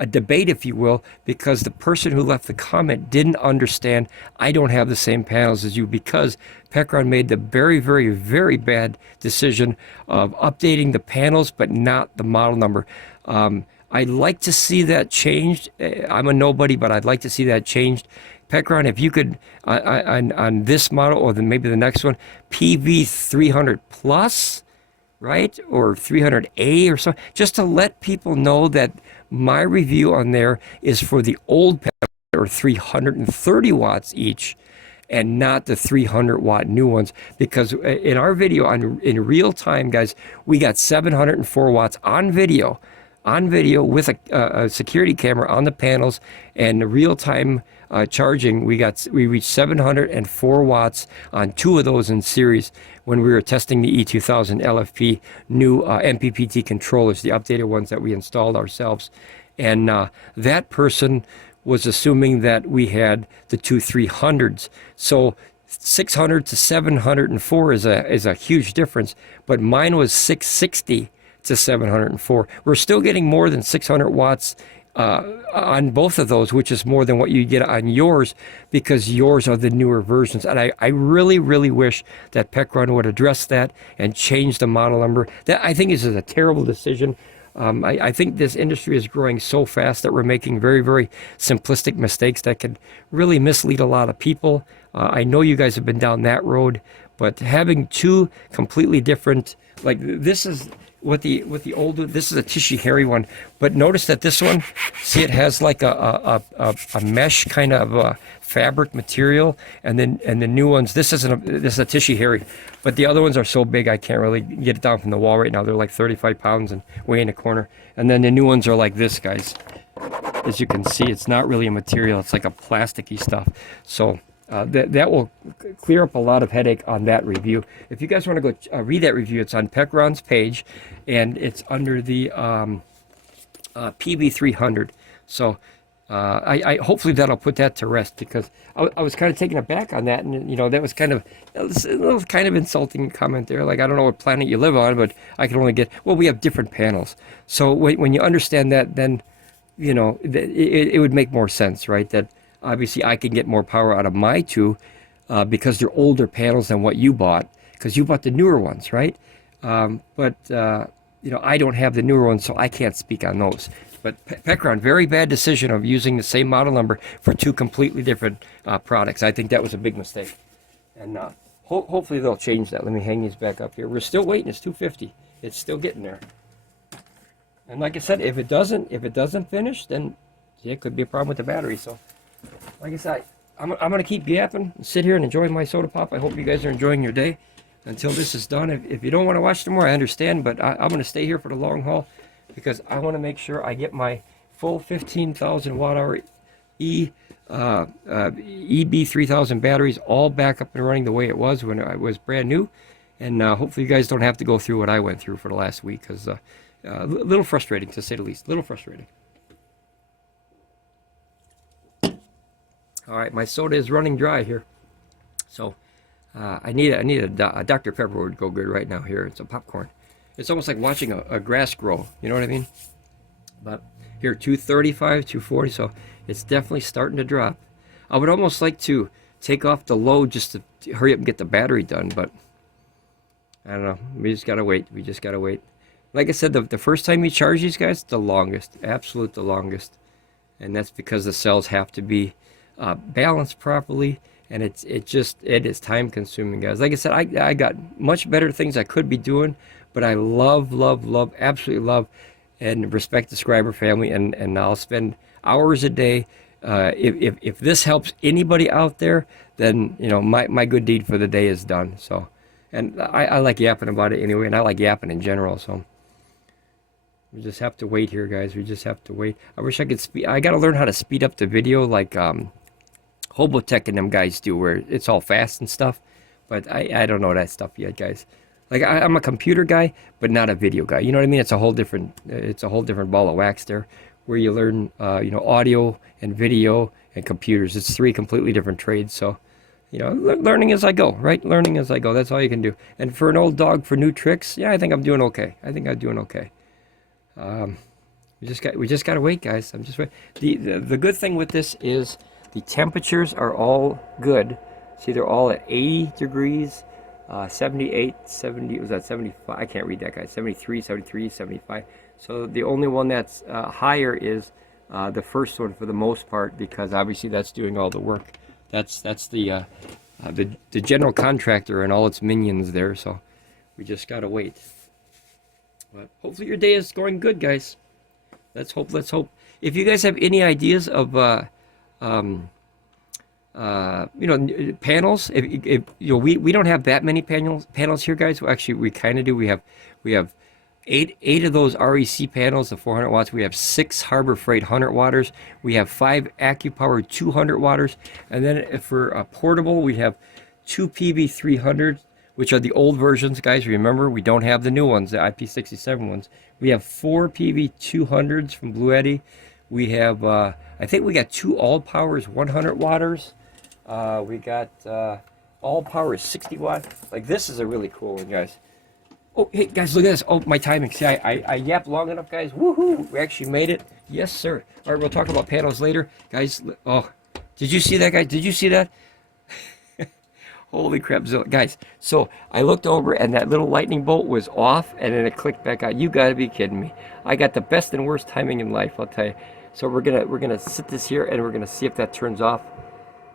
a debate, if you will, because the person who left the comment didn't understand I don't have the same panels as you, because Pecron made the very, very, very bad decision of updating the panels but not the model number. I'd like to see that changed. I'm a nobody, but I'd like to see that changed. Pecron, if you could, on this model or then maybe the next one, PV300 plus, right, or 300A or something, just to let people know that my review on there is for the old panels, or 330 watts each, and not the 300 watt new ones. Because in our video in real time, guys, we got 704 watts on video with a security camera on the panels, and real time charging, we reached 704 watts on 2 of those in series when we were testing the E3600LFP new MPPT controllers, the updated ones that we installed ourselves. And that person was assuming that we had the two 300s. So 600 to 704 is a huge difference, but mine was 660 to 704. We're still getting more than 600 watts on both of those, which is more than what you get on yours, because yours are the newer versions. And I really, really wish that Pecron would address that and change the model number. That, I think, is a terrible decision. I think this industry is growing so fast that we're making very, very simplistic mistakes that could really mislead a lot of people. I know you guys have been down that road, but having two completely different, like this is what the older, this is a Jackery one, but notice that this one, see, it has like a mesh kind of fabric material, and then the new ones, this is a Jackery, but the other ones are so big I can't really get it down from the wall right now. They're like 35 pounds and way in the corner. And then the new ones are like this, guys. As you can see, it's not really a material, it's like a plasticky stuff. So that will clear up a lot of headache on that review. If you guys want to go read that review, it's on Pecron's page, and it's under the PV300. So I hopefully that'll put that to rest, because I was kind of taken aback on that, and you know, that was kind of a little kind of insulting comment there. Like, I don't know what planet you live on, but I can only get, well, we have different panels. So when you understand that, then you know it would make more sense, right? That obviously I can get more power out of my two because they're older panels than what you bought, because you bought the newer ones, right? But you know, I don't have the newer ones, so I can't speak on those. But Pecron, very bad decision of using the same model number for two completely different products. I think that was a big mistake. And hopefully they'll change that. Let me hang these back up here. We're still waiting. It's 250. It's still getting there. And like I said, if it doesn't finish, then yeah, it could be a problem with the battery. So like I said, I'm going to keep yapping and sit here and enjoy my soda pop. I hope you guys are enjoying your day until this is done. If you don't want to watch the more, I understand, but I'm going to stay here for the long haul, because I want to make sure I get my full 15,000 watt-hour EB3000 batteries all back up and running the way it was when I was brand new. And hopefully you guys don't have to go through what I went through for the last week, because a little frustrating, to say the least. A little frustrating. All right, my soda is running dry here, so I need a Dr. Pepper would go good right now here. It's a popcorn. It's almost like watching a grass grow. You know what I mean? But here, 235, 240, so it's definitely starting to drop. I would almost like to take off the load just to hurry up and get the battery done, but I don't know. We just gotta wait. We just gotta wait. Like I said, the first time you charge these guys, the longest, absolute the longest, and that's because the cells have to be balanced properly, and it is time consuming, guys. Like I said, I got much better things I could be doing, but I love, absolutely love and respect the Scriber family, and I'll spend hours a day. If this helps anybody out there, then you know my good deed for the day is done. So, and I like yapping about it anyway, and I like yapping in general. So we just have to wait here, guys. We just have to wait. I wish I could speed. I got to learn how to speed up the video like Hobotech and them guys do, where it's all fast and stuff. But I don't know that stuff yet, guys. Like I'm a computer guy, but not a video guy. You know what I mean? It's a whole different ball of wax there, where you learn you know, audio and video and computers. It's three completely different trades. So, you know, learning as I go, right? Learning as I go. That's all you can do. And for an old dog, for new tricks, yeah, I think I'm doing okay. I think I'm doing okay. We just got to wait, guys. I'm just wait. The good thing with this is the temperatures are all good. See, they're all at 80 degrees, 78, 70, was that 75? I can't read that, guys. 73, 73, 75. So the only one that's higher is the first one for the most part, because obviously that's doing all the work. That's the general contractor and all its minions there. So we just gotta wait. But hopefully your day is going good, guys. Let's hope. Let's hope. If you guys have any ideas of you know, panels, if you know, we don't have that many panels here, guys. Well, actually, we kind of do. We have eight of those REC panels, the 400 watts. We have 6 Harbor Freight 100 watters. We have 5 Acopower 200 watters, and then for a portable, we have 2 PV300s, which are the old versions, guys. Remember, we don't have the new ones, the IP67 ones. We have 4 PV200s from Bluetti. We have, I think we got 2 Allpowers 100 watters. We got Allpowers 60 watt. Like, this is a really cool one, guys. Oh, hey, guys, look at this. Oh, my timing. See, I yapped long enough, guys. Woohoo! We actually made it. Yes, sir. All right, we'll talk about panels later. Guys, oh, did you see that, guys? Did you see that? Holy crap, guys. So I looked over and that little lightning bolt was off and then it clicked back on. You gotta be kidding me. I got the best and worst timing in life, I'll tell you. So we're gonna sit this here and we're gonna see if that turns off.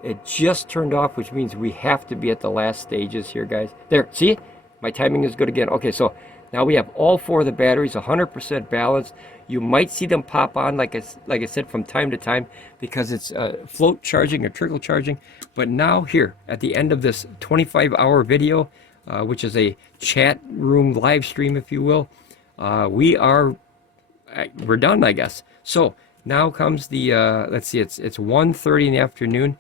It just turned off, which means we have to be at the last stages here, guys. There, see? My timing is good again. Okay, so now we have all 4 of the batteries 100% balanced. You might see them pop on, like I said, from time to time, because it's float charging or trickle charging. But now here, at the end of this 25-hour video, which is a chat room live stream, if you will, we're done, I guess. So now comes the, let's see, it's 1:30 in the afternoon.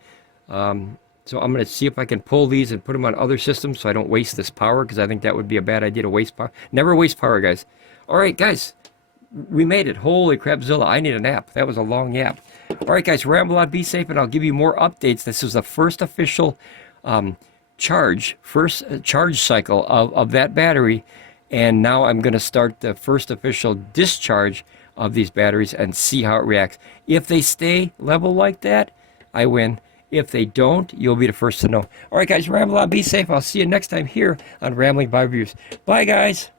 So I'm going to see if I can pull these and put them on other systems so I don't waste this power, because I think that would be a bad idea to waste power. Never waste power, guys. All right, guys. We made it. Holy crapzilla. I need a nap. That was a long yap. All right, guys. Ramble on, be safe, and I'll give you more updates. This is the first official charge cycle of that battery. And now I'm going to start the first official discharge of these batteries and see how it reacts. If they stay level like that, I win. If they don't, you'll be the first to know. All right, guys. Ramble on, be safe. I'll see you next time here on Ramblin Bob Reviews. Bye, guys.